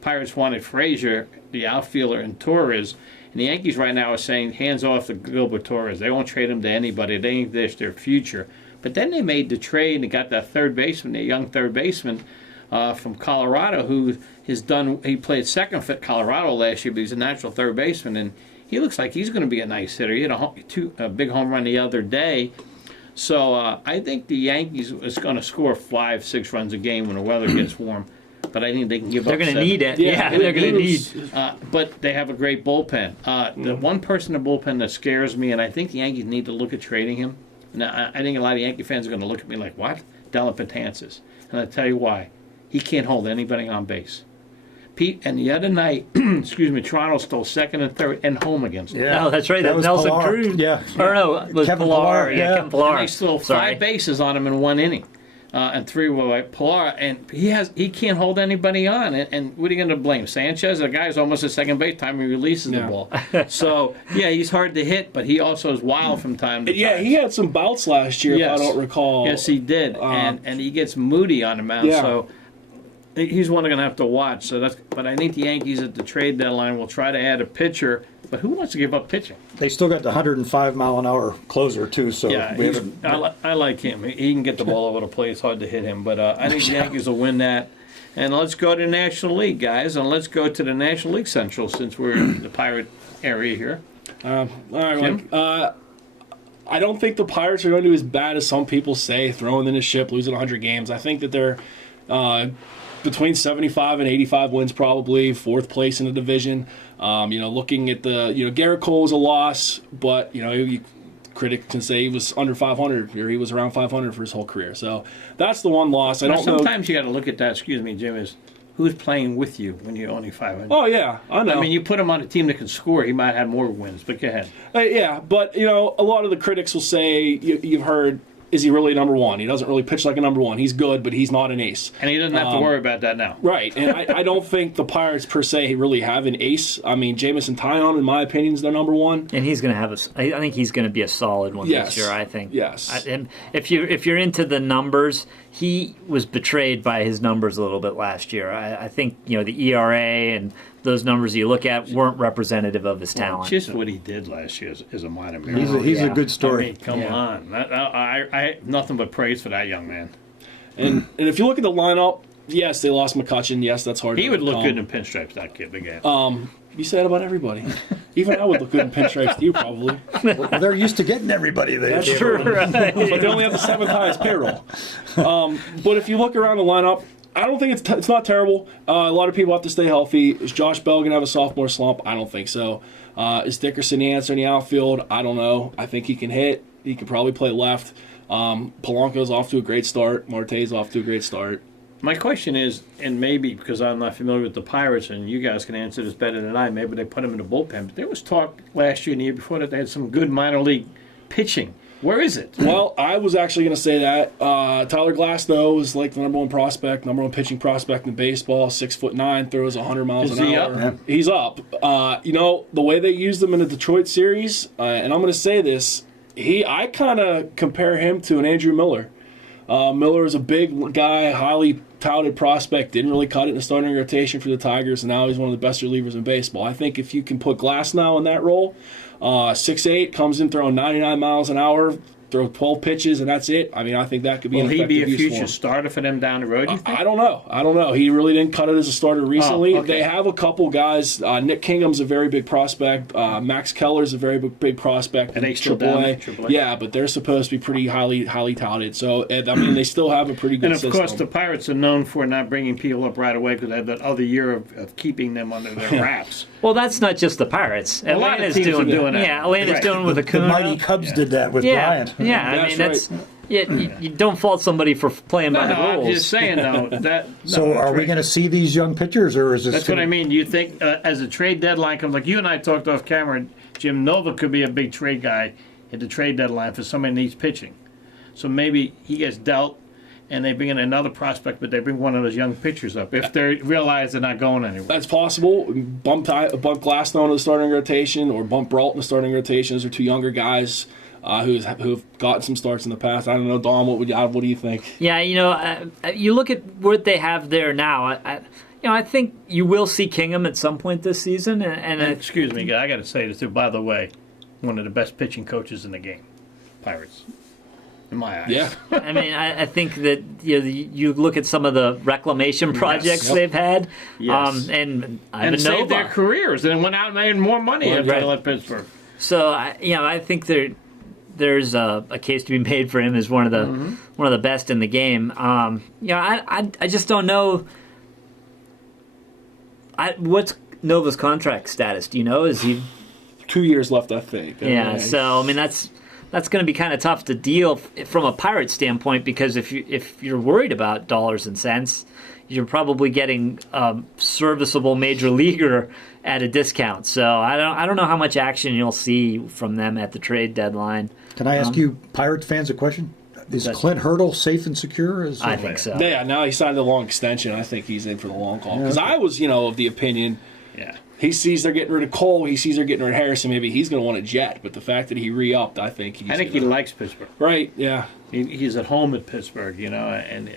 Pirates wanted Frazier, the outfielder, and Torres. And the Yankees right now are saying, hands off to Gilbert Torres. They won't trade him to anybody. They think that's their future. But then they made the trade and got that third baseman, the young third baseman from Colorado, who he played second for Colorado last year, but he's a natural third baseman. And he looks like he's going to be a nice hitter. He had a big home run the other day. So I think the Yankees is going to score 5-6 runs a game when the weather gets warm. But I think they can give up 7. They're going to need it. Yeah, they're going to need. But they have a great bullpen. The one person in the bullpen that scares me, and I think the Yankees need to look at trading him. Now, I think a lot of Yankee fans are going to look at me like, what? Dellin Betances. And I'll tell you why. He can't hold anybody on base. Pete, and the other night, Toronto stole second and third and home against them. Yeah. Oh, that's right. That was Nelson Cruz. Yeah. Or no, it was Kevin Pillar. Pillar, Yeah, yeah. Kevin Pillar. And they stole 5 bases on him in 1 inning. And 3 were by Pilar, and he can't hold anybody on. And what are you going to blame? Sanchez, the guy's almost at second base time he releases the ball. So he's hard to hit, but he also is wild from time to time. Yeah, he had some bouts last year, if I don't recall. Yes, he did, and he gets moody on the mound. Yeah. So he's one they're going to have to watch. But I think the Yankees at the trade deadline will try to add a pitcher. But who wants to give up pitching? They still got the 105-mile-an-hour closer, too. So I like him. He can get the ball over the plate. It's hard to hit him. But I think the Yankees will win that. And let's go to the National League, guys. And let's go to the National League Central since we're in the Pirate area here. All right, Mike. I don't think the Pirates are going to do as bad as some people say, throwing in the ship, losing 100 games. I think that they're between 75 and 85 wins, probably 4th place in the division. Looking at Garrett Cole was a loss, but critics can say he was under 500 or he was around 500 for his whole career. So that's the one loss. Sometimes you got to look at that. Excuse me, Jim. Is who's playing with you when you're only 500? Oh yeah, I know. I mean, you put him on a team that can score, he might have more wins. But go ahead. Yeah, but a lot of the critics will say you've heard. Is he really number 1? He doesn't really pitch like a number 1. He's good, but he's not an ace. And he doesn't have to worry about that now. Right, and I don't think the Pirates per se really have an ace. I mean, Jamison Tyone, in my opinion, is their number 1. And he's going to have I think he's going to be a solid one this year, I think. Yes. And if you're into the numbers, he was betrayed by his numbers a little bit last year. I think, the ERA and those numbers you look at weren't representative of his talent. Just what he did last year is a minor miracle. He's a good story. I mean, come on. I nothing but praise for that young man. And if you look at the lineup, yes, they lost McCutchen. Yes, that's hard. He would look good in pinstripes, that kid again. You say that about everybody. Even I would look good in pinstripes to you, probably. Well, they're used to getting everybody there. That's true. Right. But they only have the 7th highest payroll. But if you look around the lineup, I don't think it's not terrible. A lot of people have to stay healthy. Is Josh Bell going to have a sophomore slump? I don't think so. Is Dickerson the answer in the outfield? I don't know. I think he can hit. He can probably play left. Polanco's off to a great start. Marte's off to a great start. My question is, and maybe because I'm not familiar with the Pirates, and you guys can answer this better than I, maybe they put him in the bullpen. But there was talk last year and the year before that they had some good minor league pitching. Where is it? Well, I was actually going to say that. Tyler Glasnow is like the number 1 prospect, number 1 pitching prospect in baseball. 6'9", throws 100 miles an hour. Up? Yeah. He's up. The way they used him in the Detroit series, and I'm going to say this, I kind of compare him to an Andrew Miller. Miller is a big guy, highly touted prospect. Didn't really cut it in the starting rotation for the Tigers, and now he's one of the best relievers in baseball. I think if you can put Glasnow in that role, 6'8", comes in throwing 99 miles an hour, throw 12 pitches, and that's it. I mean, I think that could be Will an he effective be a use for future him. starter for them down the road, you think? I don't know. He really didn't cut it as a starter recently. okay. They have a couple guys. Nick Kingham's a very big prospect. Max Keller's a very big prospect. And they in still down at AAA. AAA? Yeah, but they're supposed to be pretty highly touted. So, I mean, they still have a pretty good And of system. course, the Pirates are known for not bringing people up right away because they had that other year of keeping them under their wraps. Well, that's not just the Pirates. A lot of Atlanta's teams are doing that. Yeah, Atlanta's Right. doing it with The Acuna. mighty Cubs did that with Yeah, Bryant. yeah. I That's mean, that's you don't fault somebody for playing by No, the I'm rules. just saying, though. So are we going to see these young pitchers, or is this? That's what I mean. You think as a trade deadline comes, like you and I talked off camera, Jim Nova could be a big trade guy at the trade deadline for somebody who needs pitching. So maybe he gets dealt, and they bring in another prospect, but they bring one of those young pitchers up if they realize they're not going anywhere. That's possible. Bump Glasnow into the starting rotation, or bump Brault in the starting rotation. Those are two younger guys who've gotten some starts in the past. I don't know, Dom. What do you think? Yeah, you look at what they have there now. I think you will see Kingham at some point this season, and Excuse me, I got to say this too. By the way, one of the best pitching coaches in the game, Pirates, in my eyes. Yeah. I mean, I think that you look at some of the reclamation projects Yep. they've had, Yes. and And saved their careers and went out and made more money after right. they left Pittsburgh. So I think there's a case to be made for him as one of the best in the game. I just don't know. What's Nova's contract status? Do you know? Is he? 2 years left, I think. Yeah. So I mean, that's going to be kind of tough to deal from a Pirate standpoint, because if you're worried about dollars and cents, you're probably getting a serviceable major leaguer at a discount. So I don't know how much action you'll see from them at the trade deadline. Can I ask you Pirate fans a question? Is Clint Hurdle safe and secure? I think so. Yeah, now he signed a long extension. I think he's in for the long haul. Because I was, of the opinion, Yeah. he sees they're getting rid of Cole, he sees they're getting rid of Harrison, maybe he's going to want a Jet. But the fact that he re-upped, I think he's I think he likes Pittsburgh. Right, yeah. He's at home at Pittsburgh, and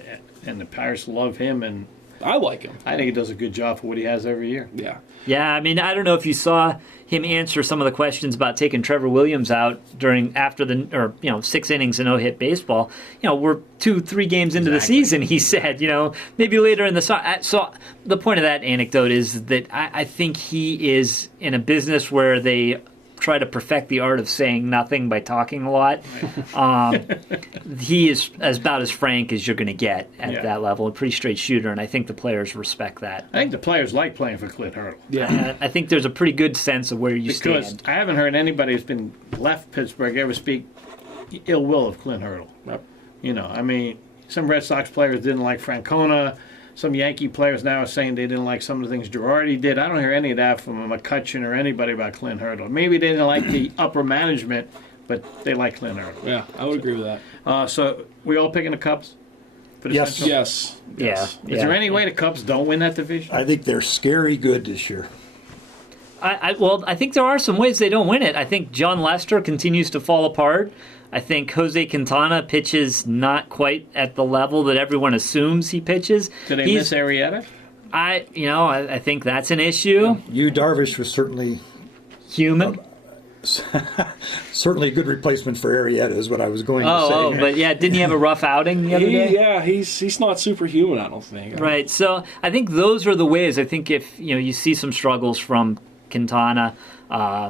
the Pirates love him, and I like him. I think he does a good job for what he has every year. Yeah. Yeah, I mean, I don't know if you saw him answer some of the questions about taking Trevor Williams out after 6 innings and no-hit baseball. We're 2-3 games into the season, he said, maybe later in the summer. So the point of that anecdote is that I think he is in a business where they try to perfect the art of saying nothing by talking a lot. He is about as frank as you're going to get at that level, a pretty straight shooter, and I think the players respect that. I think the players like playing for Clint Hurdle. Yeah, I think there's a pretty good sense of where you Because stand. I haven't heard anybody who's been left Pittsburgh ever speak ill will of Clint Hurdle. Yep. I mean, some Red Sox players didn't like Francona. Some Yankee players now are saying they didn't like some of the things Girardi did. I don't hear any of that from McCutcheon or anybody about Clint Hurdle. Maybe they didn't like the upper management, but they like Clint Hurdle. Yeah, I would agree with that. So we all picking the Cubs for the Yes. Central? Yes. Yeah. Is there any way the Cubs don't win that division? I think they're scary good this year. I think there are some ways they don't win it. I think John Lester continues to fall apart. I think Jose Quintana pitches not quite at the level that everyone assumes he pitches. Do they miss Arrieta? I think that's an issue. Yu Darvish was certainly Human. a good replacement for Arrieta, is what I was going to say. But yeah, didn't he have a rough outing the other day? Yeah, he's not superhuman, I don't think. Right. So I think those are the ways. I think if you see some struggles from Quintana,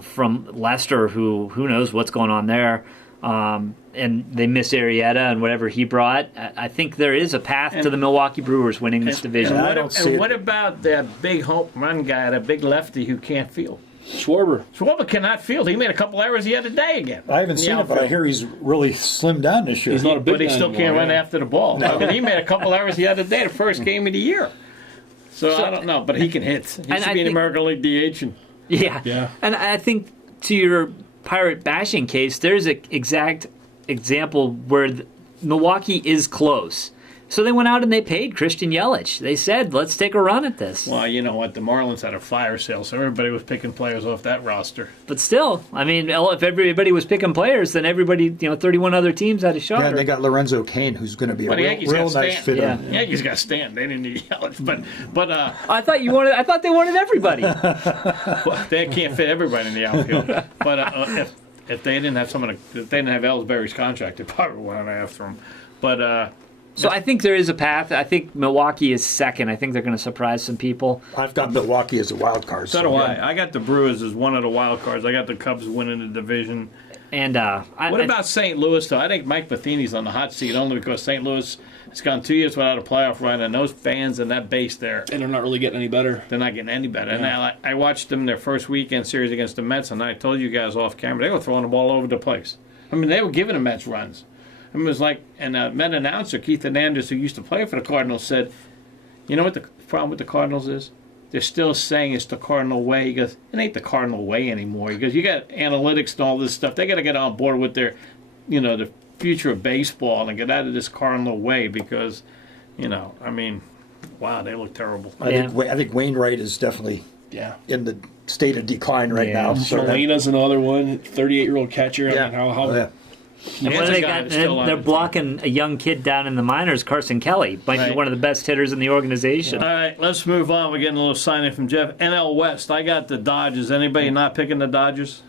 from Lester, who knows what's going on there. And they miss Arrieta and whatever he brought. I think there is a path to the Milwaukee Brewers winning this division. And what about that big home run guy, that big lefty who can't field? Schwarber. Schwarber cannot field. He made a couple errors the other day again. I haven't seen it, but I hear he's really slimmed down this year. He's not a big But he guy still anymore, can't run yeah. after the ball. I mean, he made a couple errors the other day, the first game of the year. So I don't know, but he can hit. He And should I be in the think- American League DH. Yeah. And I think to your Pirate bashing case, there's an exact example where Milwaukee is close. So they went out and they paid Christian Yelich. They said, let's take a run at this. Well, you know what? The Marlins had a fire sale, so everybody was picking players off that roster. But still, I mean, if everybody was picking players, then everybody, 31 other teams had a shot. Yeah, and they got Lorenzo Cain, who's going to be a Well, the real, Yankees real got nice Stan. fit. Yeah. in. Yankees got Stan. They didn't need Yelich, but I thought they wanted everybody. well, they can't fit everybody in the outfield. But if they didn't have if they didn't have Ellsbury's contract, they probably wouldn't have after him. But So I think there is a path. I think Milwaukee is second. I think they're going to surprise some people. I've got Milwaukee as a wild card. so do yeah. I. I got the Brewers as one of the wild cards. I got the Cubs winning the division. And What about St. Louis, though? I think Mike Matheny's on the hot seat only because St. Louis has gone 2 years without a playoff run, and those fans and that base there, And they're not really getting any better. they're not getting any better. And I watched them their first weekend series against the Mets, and I told you guys off camera, they were throwing the ball all over the place. I mean, they were giving the Mets runs. I mean, it was like, and Met announcer, Keith Hernandez, who used to play for the Cardinals, said, you know what the problem with the Cardinals is? They're still saying it's the Cardinal way. He goes, it ain't the Cardinal way anymore. He goes, you got analytics and all this stuff. They got to get on board with their, the future of baseball and get out of this Cardinal way because, I mean, wow, they look terrible. I think Wainwright is definitely Yeah. in the state of decline right Yeah. now. So that- Molina's another one, 38-year-old catcher. yeah. I mean, how Oh, yeah. And He what has do a they guy got? that's still on They're the team. blocking a young kid down in the minors, Carson Kelly, might be Right. one of the best hitters in the organization. All right, let's move on. We're getting a little sign in from Jeff. NL West, I got the Dodgers. Anybody not picking the Dodgers?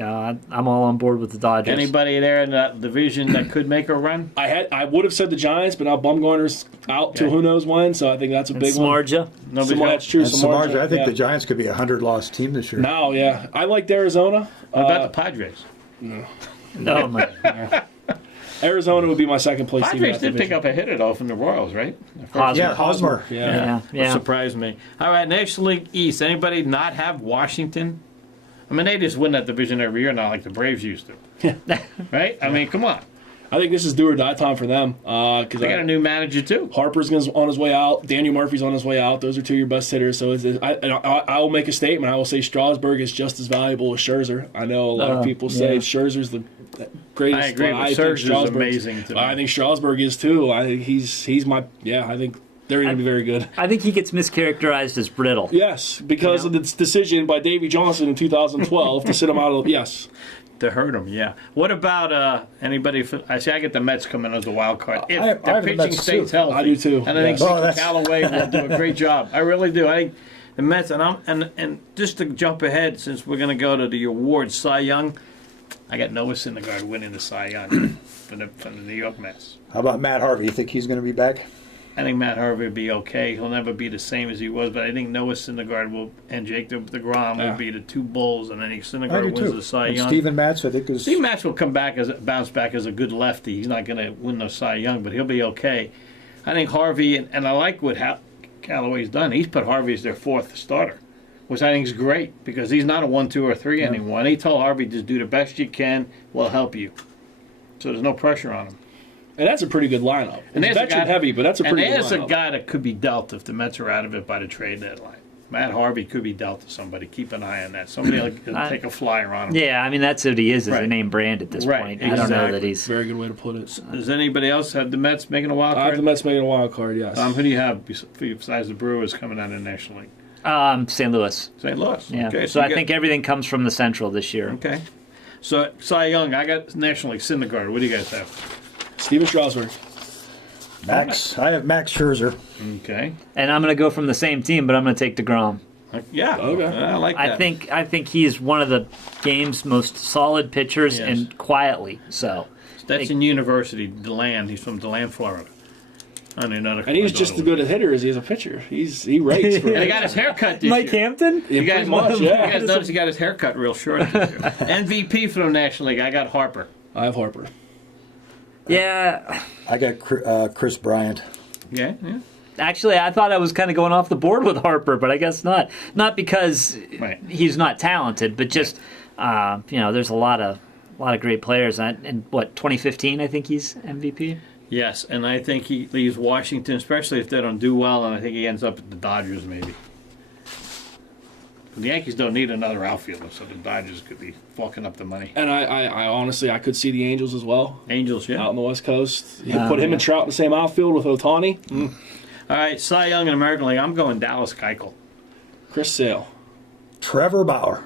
I'm all on board with the Dodgers. Anybody there in that division that could make a run? I would have said the Giants, but now Bumgarner's out to Okay. who knows when, so I think that's a And big one. Smarja. Nobody's That's true. And Samardzija, I think yeah. the Giants could be a 100-loss team this year. Now, yeah. I liked Arizona. What about the Padres? No, my. Arizona would be my second place team. in Padres that did pick division. up a hitter, though, from the Royals, right? Hosmer. Yeah, Hosmer. Yeah. Yeah. Surprised me. All right, National League East. Anybody not have Washington? I mean, they just win that division every year now, like the Braves used to. Right? I mean, come on. I think this is do or die time for them. They got a new manager, too. Harper's on his way out. Daniel Murphy's on his way out. Those are two of your best hitters. So I will make a statement. I will say Strasburg is just as valuable as Scherzer. I know a lot of people say yeah. Scherzer's the greatest. I agree, but think Scherzer's Strasburg's- amazing to me. I think Strasburg is too. I think he's my I think they're going to be very good. I think he gets mischaracterized as brittle. Yes, because of this decision by Davey Johnson in 2012 to sit him out of. Yes. To hurt them, yeah. What about anybody? I get the Mets coming as a wild card. If I their have the pitching Mets, stays too. healthy, I do, too. And I think Yeah. Oh, Zeke that's- Callaway will do a great job. I really do. I think the Mets, and just to jump ahead, since we're going to go to the awards, Cy Young, I got Noah Syndergaard winning the Cy Young from the New York Mets. How about Matt Harvey? You think he's going to be back? I think Matt Harvey will be okay. He'll never be the same as he was, but I think Noah Syndergaard will, and Jake DeGrom Yeah. will be the two bulls, and I think I Syndergaard do wins too. the Cy And Young. Steven Matz, I think, is. Steve Matz will bounce back as a good lefty. He's not going to win no Cy Young, but he'll be okay. I think Harvey, and I like what Callaway's done. He's put Harvey as their fourth starter, which I think is great because he's not a 1, 2, or 3 anymore. And he told Harvey, just do the best you can. We'll help you. So there's no pressure on him. And that's a pretty good lineup. And It's there's a veteran guy- heavy, but that's a pretty And good there's a lineup. guy that could be dealt if the Mets are out of it by the trade deadline. Matt Harvey could be dealt to somebody. Keep an eye on that. Somebody will take a flyer on him. Yeah, I mean, that's what he is a Right. name brand at this Right, point. I don't know exactly. that he's. Very good way to put it. Does anybody else have the Mets making a wild I have card? the Mets making a wild card, yes. Who do you have besides the Brewers coming out of the National League? St. Louis. St. Louis. Yeah. Okay, so I you think got- everything comes from the Central this year. Okay. So Cy Young, I got National League Syndergaard. What do you guys have? Steven Strasburg. Max. I have Max Scherzer. Okay. And I'm going to go from the same team, but I'm going to take DeGrom. Yeah. Okay. I like that. I think he's one of the game's most solid pitchers Yes. and quietly so. Stetson University, DeLand. He's from DeLand, Florida. And And he's just as good a hitter as he is a pitcher. He rates for And he got his haircut this Mike year. Hampton? You guys, pretty much, you yeah. guys notice he got his haircut real short this year. MVP for the National League, I got Harper. I have Harper. Yeah. I got Chris Bryant. Yeah. Actually, I thought I was kind of going off the board with Harper, but I guess not. Not because Right. he's not talented, but just there's a lot of great players. And what 2015, I think he's MVP. Yes, and I think he leaves Washington, especially if they don't do well, and I think he ends up at the Dodgers maybe. The Yankees don't need another outfielder, so the Dodgers could be forking up the money. And I honestly, I could see the Angels as well. Angels, yeah. Out on the West Coast. You put him and Trout in the same outfield with Ohtani. All right, Cy Young in American League. I'm going Dallas Keuchel. Chris Sale. Trevor Bauer.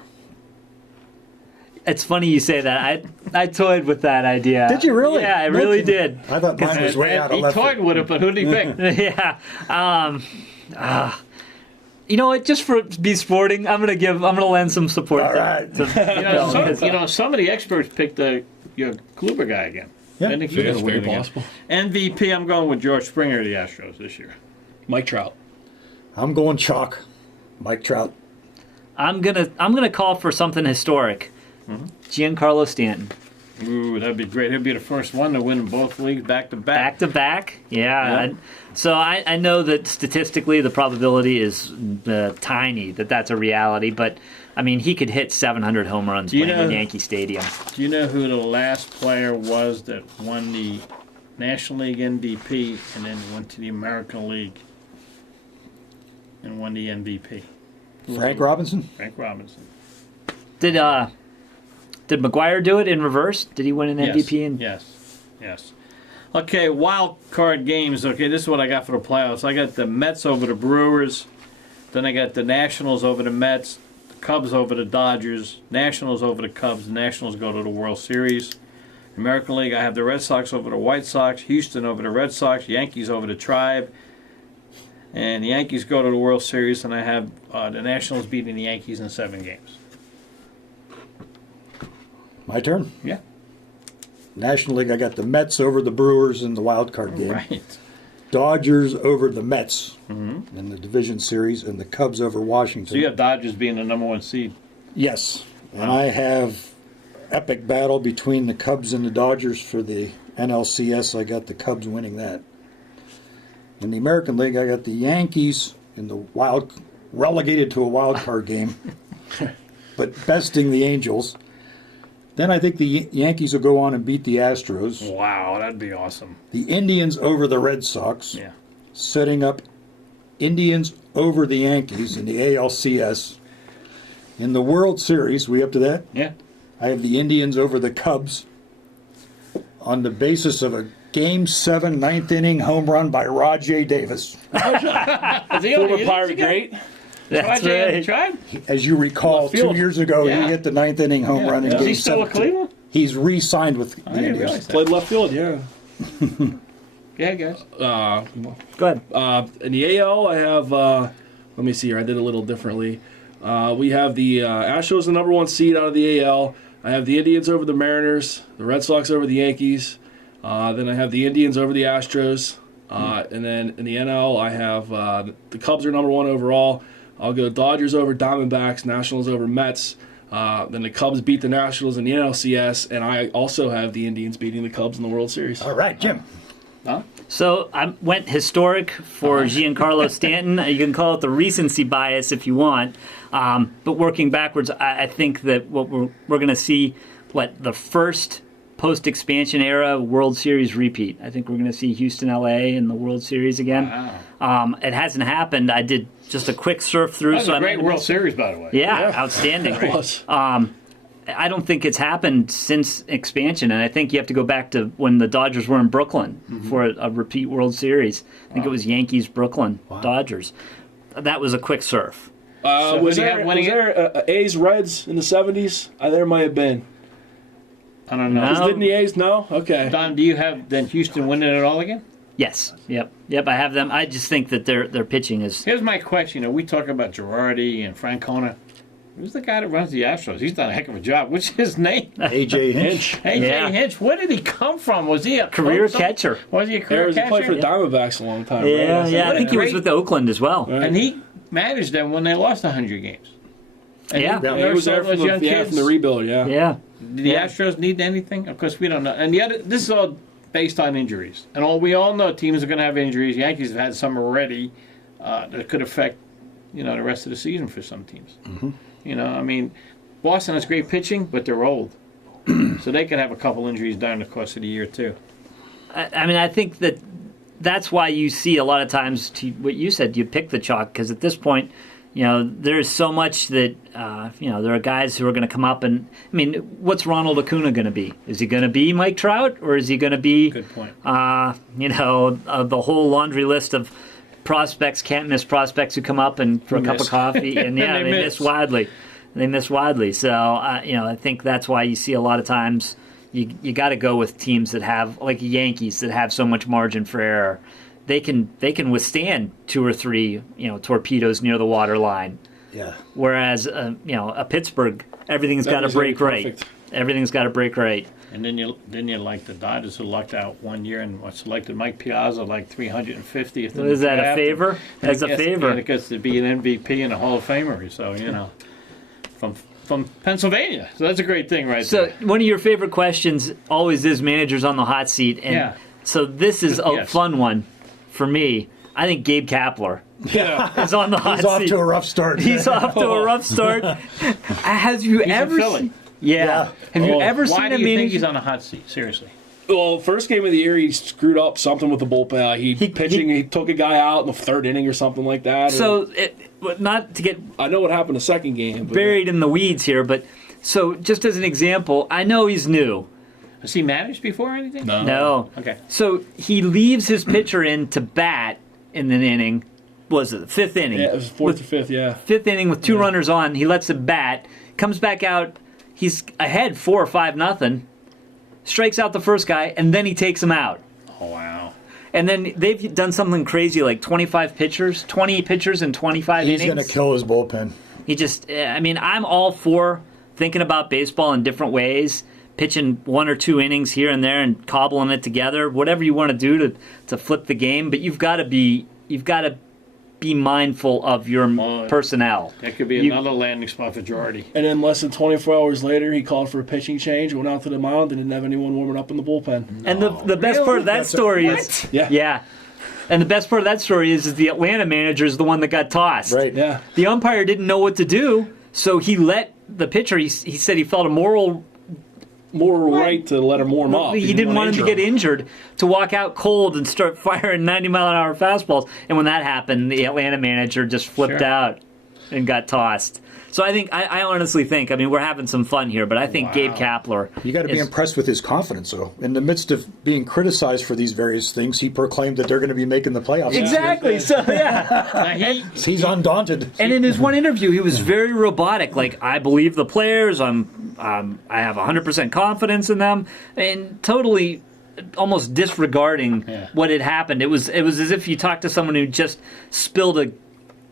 It's funny you say that. I toyed with that idea. Did you really? Yeah, I really did. I thought mine was way out of left He toyed field. with it, but who did he pick? Yeah. You know what? Just for be sporting, I'm gonna lend some support. All right. Some of the experts picked your Kluber guy again. Yeah. I think he's going to win very again. possible. MVP, I'm going with George Springer of the Astros this year. Mike Trout. I'm going chalk. Mike Trout. I'm gonna call for something historic. Giancarlo Stanton. Ooh, that'd be great. He'll be the first one to win both leagues back to back. Back to back? Yeah. So I know that statistically the probability is tiny that that's a reality, but I mean, he could hit 700 home runs playing in Yankee Stadium. Do you know who the last player was that won the National League MVP and then went to the American League and won the MVP? Frank Robinson. Frank Robinson. Did McGuire do it in reverse? Did he win an MVP? Yes. Okay, wild card games. Okay, this is what I got for the playoffs. I got the Mets over the Brewers. Then I got the Nationals over the Mets. The Cubs over the Dodgers. Nationals over the Cubs. The Nationals go to the World Series. American League, I have the Red Sox over the White Sox. Houston over the Red Sox. Yankees over the Tribe. And the Yankees go to the World Series. And I have the Nationals beating the Yankees in 7 games. My turn? Yeah. National League, I got the Mets over the Brewers in the wild card game. Right. Dodgers over the Mets in the division series, and the Cubs over Washington. So you have Dodgers being the number 1 seed. Yes. And I have epic battle between the Cubs and the Dodgers for the NLCS. I got the Cubs winning that. In the American League, I got the Yankees in the relegated to a wild card game, but besting the Angels. Then I think the Yankees will go on and beat the Astros. Wow, that'd be awesome. The Indians over the Red Sox. Yeah. Setting up Indians over the Yankees in the ALCS. In the World Series, we up to that? Yeah. I have the Indians over the Cubs on the basis of a Game 7 ninth inning home run by Rajay Davis. Former Pirate great. That's right. Tried? As you recall, Left field. 2 years ago, Yeah. he hit the ninth inning home run in Is Game he still 7. with Cleveland? He's re-signed with the I didn't Indians. realize that. Played left field, yeah. Yeah, guys. Go ahead. In the AL, I have, let me see here, I did a little differently. We have the Astros, the number 1 seed out of the AL. I have the Indians over the Mariners, the Red Sox over the Yankees. Then I have the Indians over the Astros. And then in the NL, I have the Cubs are number 1 overall. I'll go Dodgers over Diamondbacks, Nationals over Mets. Then the Cubs beat the Nationals in the NLCS, and I also have the Indians beating the Cubs in the World Series. All right, Jim. So I went historic for Giancarlo Stanton. You can call it the recency bias if you want. But working backwards, I think that what we're going to see, the first post-expansion era World Series repeat. I think we're going to see Houston, LA in the World Series again. Wow. It hasn't happened. I did just a quick surf through. That was a great World Series, by the way. Yeah, outstanding. It was. I don't think it's happened since expansion, and I think you have to go back to when the Dodgers were in Brooklyn for a repeat World Series. I think it was Yankees, Brooklyn, Dodgers. That was a quick surf. Was who do you have there, winning was there A's Reds in the 70s? There might have been. I don't know. No. Didn't the A's? No? Okay. Don, do you have then Houston winning it all again? Yes. Yep. I have them. I just think that their pitching is. Here's my question. We talk about Girardi and Francona. Who's the guy that runs the Astros? He's done a heck of a job. What's his name? A.J. Hinch. A.J. Yeah. Hinch. Where did he come from? Was he a Career coach? catcher. Was he a career He catcher? played for the Diamondbacks a long time, Yeah. right? I think he was great- with Oakland as well. Right. And he managed them when they lost 100 games. And Yeah. he, He was there those from young the, kids. from the rebuild, yeah. Yeah. Did the Astros need anything? Of course, we don't know. And the other, this is all based on injuries. And we all know teams are going to have injuries. Yankees have had some already that could affect, the rest of the season for some teams. Boston has great pitching, but they're old. So they could have a couple injuries during the course of the year, too. I think that's why you see a lot of times, to what you said, you pick the chalk, because at this point, there's so much that there are guys who are going to come up and what's Ronald Acuna going to be? Is he going to be Mike Trout, or is he going to be Good point. the whole laundry list of prospects, can't miss prospects who come up and for a cup of coffee and they miss widely. They miss widely. So I think that's why you see a lot of times you got to go with teams that have, like Yankees, that have so much margin for error. They can withstand 2 or 3 torpedoes near the water line. Yeah. Whereas a Pittsburgh, everything's got to break right. Everything's got to break right. And then you like the Dodgers who lucked out one year and selected Mike Piazza like 350th. Is that a favor? That's a favor. And it gets to be an MVP and a Hall of Famer. So from Pennsylvania. So that's a great thing, right there. So one of your favorite questions always is managers on the hot seat, and Yeah. so this is a fun one for me. I think Gabe Kapler is on the hot He's off seat. to a rough start. He's off to a rough start. Have you ever in Philly. seen? Yeah. Have you ever Why seen do a you think manager? he's on a hot seat? Seriously. Well, first game of the year, he screwed up something with the bullpen. He took a guy out in the 3rd inning or something like that. So, not to get I know what happened the second game. But buried in the weeds here, but so just as an example, I know he's new. Has he managed before or anything? No. Okay. So he leaves his pitcher in to bat in an inning. Was it the 5th inning? Yeah, it was 4th or 5th, yeah. 5th inning with 2 runners on. He lets him bat. Comes back out. He's ahead 4 or 5-0. Strikes out the first guy, and then he takes him out. Oh, wow. And then they've done something crazy like 20 pitchers in 25 innings. He's going to kill his bullpen. He just, I'm all for thinking about baseball in different ways, pitching 1 or 2 innings here and there and cobbling it together, whatever you want to do to flip the game. But you've got to be mindful of your personnel. That could be another landing spot for Girardi. And then less than 24 hours later, he called for a pitching change, went out to the mound, and didn't have anyone warming up in the bullpen. And the best part of that story is... Yeah. And the best part of that story is the Atlanta manager is the one that got tossed. Right. Yeah. The umpire didn't know what to do, so he let the pitcher, he said he felt a moral right to let him warm up. He didn't want him to get injured, to walk out cold and start firing 90-mile-an-hour fastballs. And when that happened, the Atlanta manager just flipped out and got tossed. So I honestly think, we're having some fun here, but I think Gabe Kapler... You got to be impressed with his confidence, though. In the midst of being criticized for these various things, he proclaimed that they're going to be making the playoffs. Exactly. So, yeah. He's undaunted. And in his one interview, he was very robotic. Like, I believe the players. I have 100% confidence in them, and totally, almost disregarding what had happened. It was as if you talked to someone who just spilled a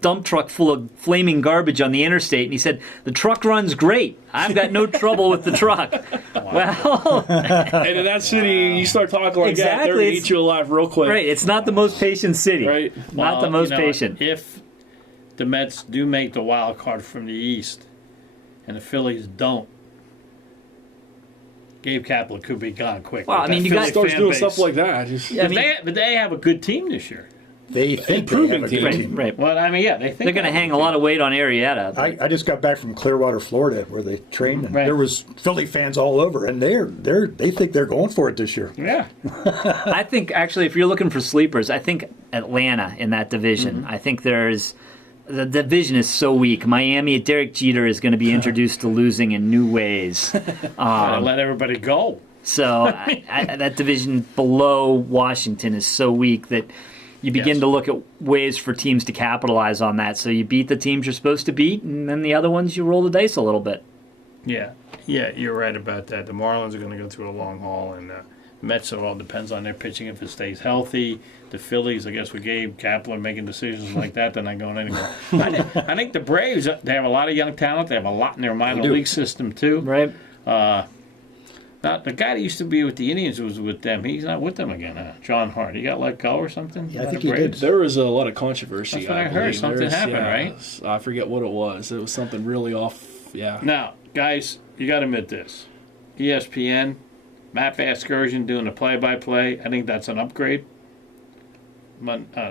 dump truck full of flaming garbage on the interstate, and he said, "The truck runs great. I've got no trouble with the truck." Well, and in that city, you start talking like that, they're going to eat you alive real quick. Right. It's not the most patient city. Right. Not the most patient. If the Mets do make the wild card from the East, and the Phillies don't, Gabe Kapler could be gone quick. Well, you got starts doing stuff like that. But they have a good team this year. They think they have a good team. Right. Well, they think they're going to hang a lot of weight on Arietta. I just got back from Clearwater, Florida, where they trained, and Right. there was Philly fans all over, and they think they're going for it this year. Yeah. I think, actually, if you're looking for sleepers, I think Atlanta in that division. I think the division is so weak. Miami, Derek Jeter is going to be introduced to losing in new ways. Let everybody go. So that division below Washington is so weak that you begin to look at ways for teams to capitalize on that. So you beat the teams you're supposed to beat, and then the other ones you roll the dice a little bit. Yeah, you're right about that. The Marlins are going to go through a long haul, and the Mets, it all depends on their pitching if it stays healthy. The Phillies, I guess, with Gabe Kapler making decisions like that, they're not going anywhere. I think the Braves, they have a lot of young talent. They have a lot in their minor league system, too. Right. Now, the guy that used to be with the Indians was with them. He's not with them again. John Hart. He got let go or something? Yeah, I think he did. There was a lot of controversy. That's what I heard. believe. Something happened, right? I forget what it was. It was something really off. Yeah. Now, guys, you got to admit this. ESPN, Matt Vasgersian doing the play-by-play. I think that's an upgrade.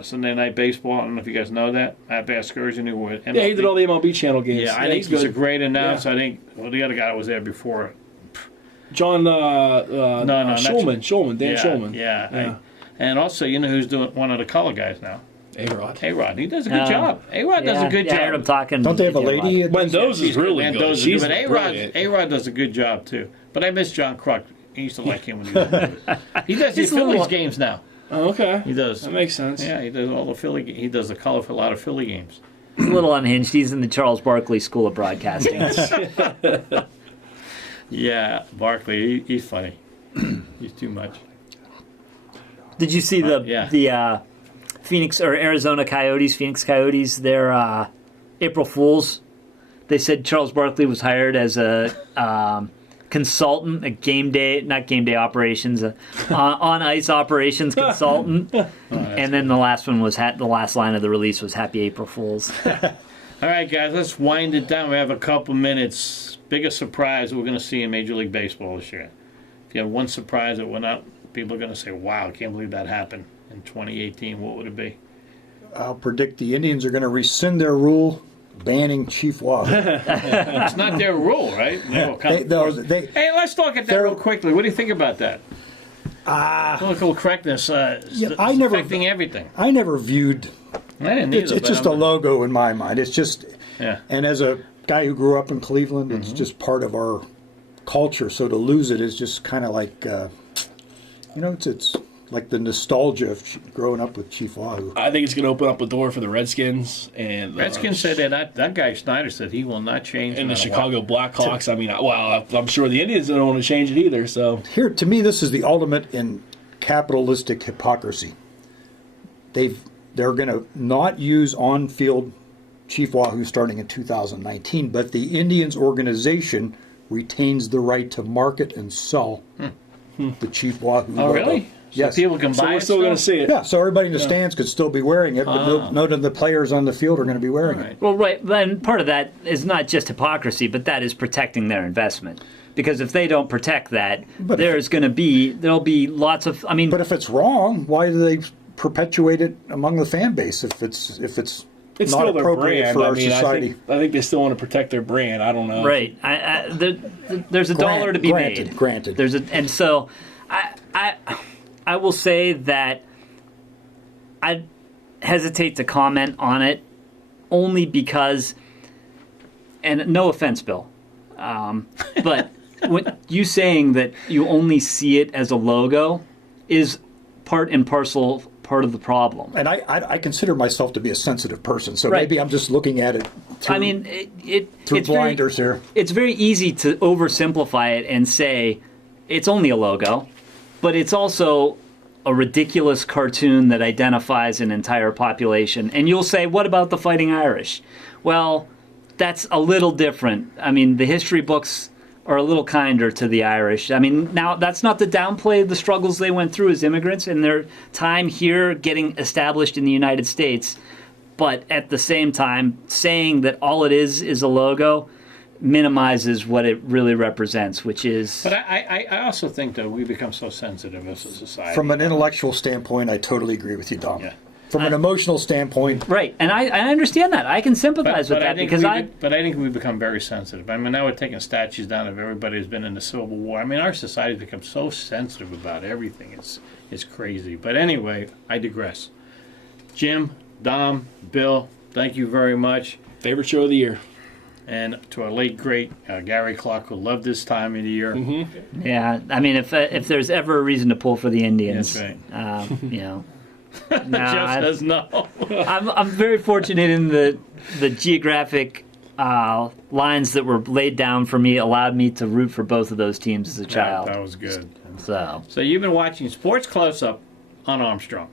Sunday Night Baseball. I don't know if you guys know that. Matt Vasgersian, who was Yeah, he did all the MLB channel games. Yeah, I think he's a great announcer. Yeah. I think the other guy that was there before. John Shulman. Shulman, Dan Yeah, Shulman. yeah. And also, you know who's doing one of the color guys now? A-Rod. A-Rod, he does a good job. A-Rod does a good I heard him job. talking. Don't they have a lady? Mendoza's She's really man, good. those are She's but brilliant. A-Rod does a good job too. But I miss John Kruk. I used to like him when he was good. He does the He's a little- Phillies games now. Oh, okay. He does. That makes sense. Yeah, he does all the Philly. He does the color for a lot of Philly games. He's a little unhinged. He's in the Charles Barkley School of Broadcasting. Yeah, Barkley, he's funny. He's too much. Did you see the Yeah. Phoenix or Arizona Coyotes, Phoenix Coyotes, their April Fools? They said Charles Barkley was hired as a consultant, a not game day operations, on ice operations consultant. And then the last one was the last line of the release was Happy April Fools. All right, guys, let's wind it down. We have a couple minutes. Biggest surprise we're going to see in Major League Baseball this year. If you have one surprise that we're not, people are going to say, "Wow, I can't believe that happened in 2018." What would it be? I'll predict the Indians are going to rescind their rule banning Chief Wahoo. It's not their rule, right? Hey, let's talk at that real quickly. What do you think about that? Political correctness is affecting everything. I never viewed. I didn't either, It's just a logo in my mind. It's just, Yeah. and as a guy who grew up in Cleveland, it's just part of our culture. So to lose it is just kind of like, it's like the nostalgia of growing up with Chief Wahoo. I think it's going to open up a door for the Redskins. And Redskins said that guy Snyder said he will not change. And the no matter Chicago Blackhawks. I mean, I'm sure the Indians don't want to change it either. So Here, to me, this is the ultimate in capitalistic hypocrisy. They're going to not use on-field Chief Wahoo starting in 2019, but the Indians organization retains the right to market and sell the Chief Wahoo Oh, logo. really? Yes. So people can so buy we're it still going to see it. Yeah, so everybody in the stands could still be wearing it, but none of the players on the field are going to be wearing All right. it. Well, right, and part of that is not just hypocrisy, but that is protecting their investment. Because if they don't protect that, But there'll be lots of. I mean, But if it's wrong, why do they perpetuate it among the fan base if it's It's not still their appropriate brand. for I our mean, society? I think they still want to protect their brand. I don't know. right? There's a dollar to be made. Granted. And so I will say that I hesitate to comment on it only because, and no offense, Bill, but when you saying that you only see it as a logo is part and parcel part of the problem. And I consider myself to be a sensitive person, so Right. maybe I'm just looking at it through, I mean, through it's blinders here. It's very easy to oversimplify it and say it's only a logo, but it's also a ridiculous cartoon that identifies an entire population. And you'll say, what about the Fighting Irish? Well, that's a little different. I mean, the history books are a little kinder to the Irish. I mean, now that's not to downplay the struggles they went through as immigrants and their time here getting established in the United States. But at the same time, saying that all it is a logo minimizes what it really represents, which is... But I also think that we become so sensitive as a society. From an intellectual standpoint, I totally agree with you, Dom. Yeah. From an emotional standpoint, Right, and I understand that. I can sympathize with that because But I think we become very sensitive. I mean, now we're taking statues down of everybody who's been in the Civil War. I mean, our society's become so sensitive about everything. It's crazy. But anyway, I digress. Jim, Dom, Bill, thank you very much. Favorite show of the year. And to our late great Gary Clark, who loved this time of the year. Mm-hmm. Yeah, I mean, if there's ever a reason to pull for the Indians, That's right. you know. Jeff says no. I'm very fortunate in the geographic lines that were laid down for me allowed me to root for both of those teams as a child. That was good. So So you've been watching Sports Close Up on Armstrong.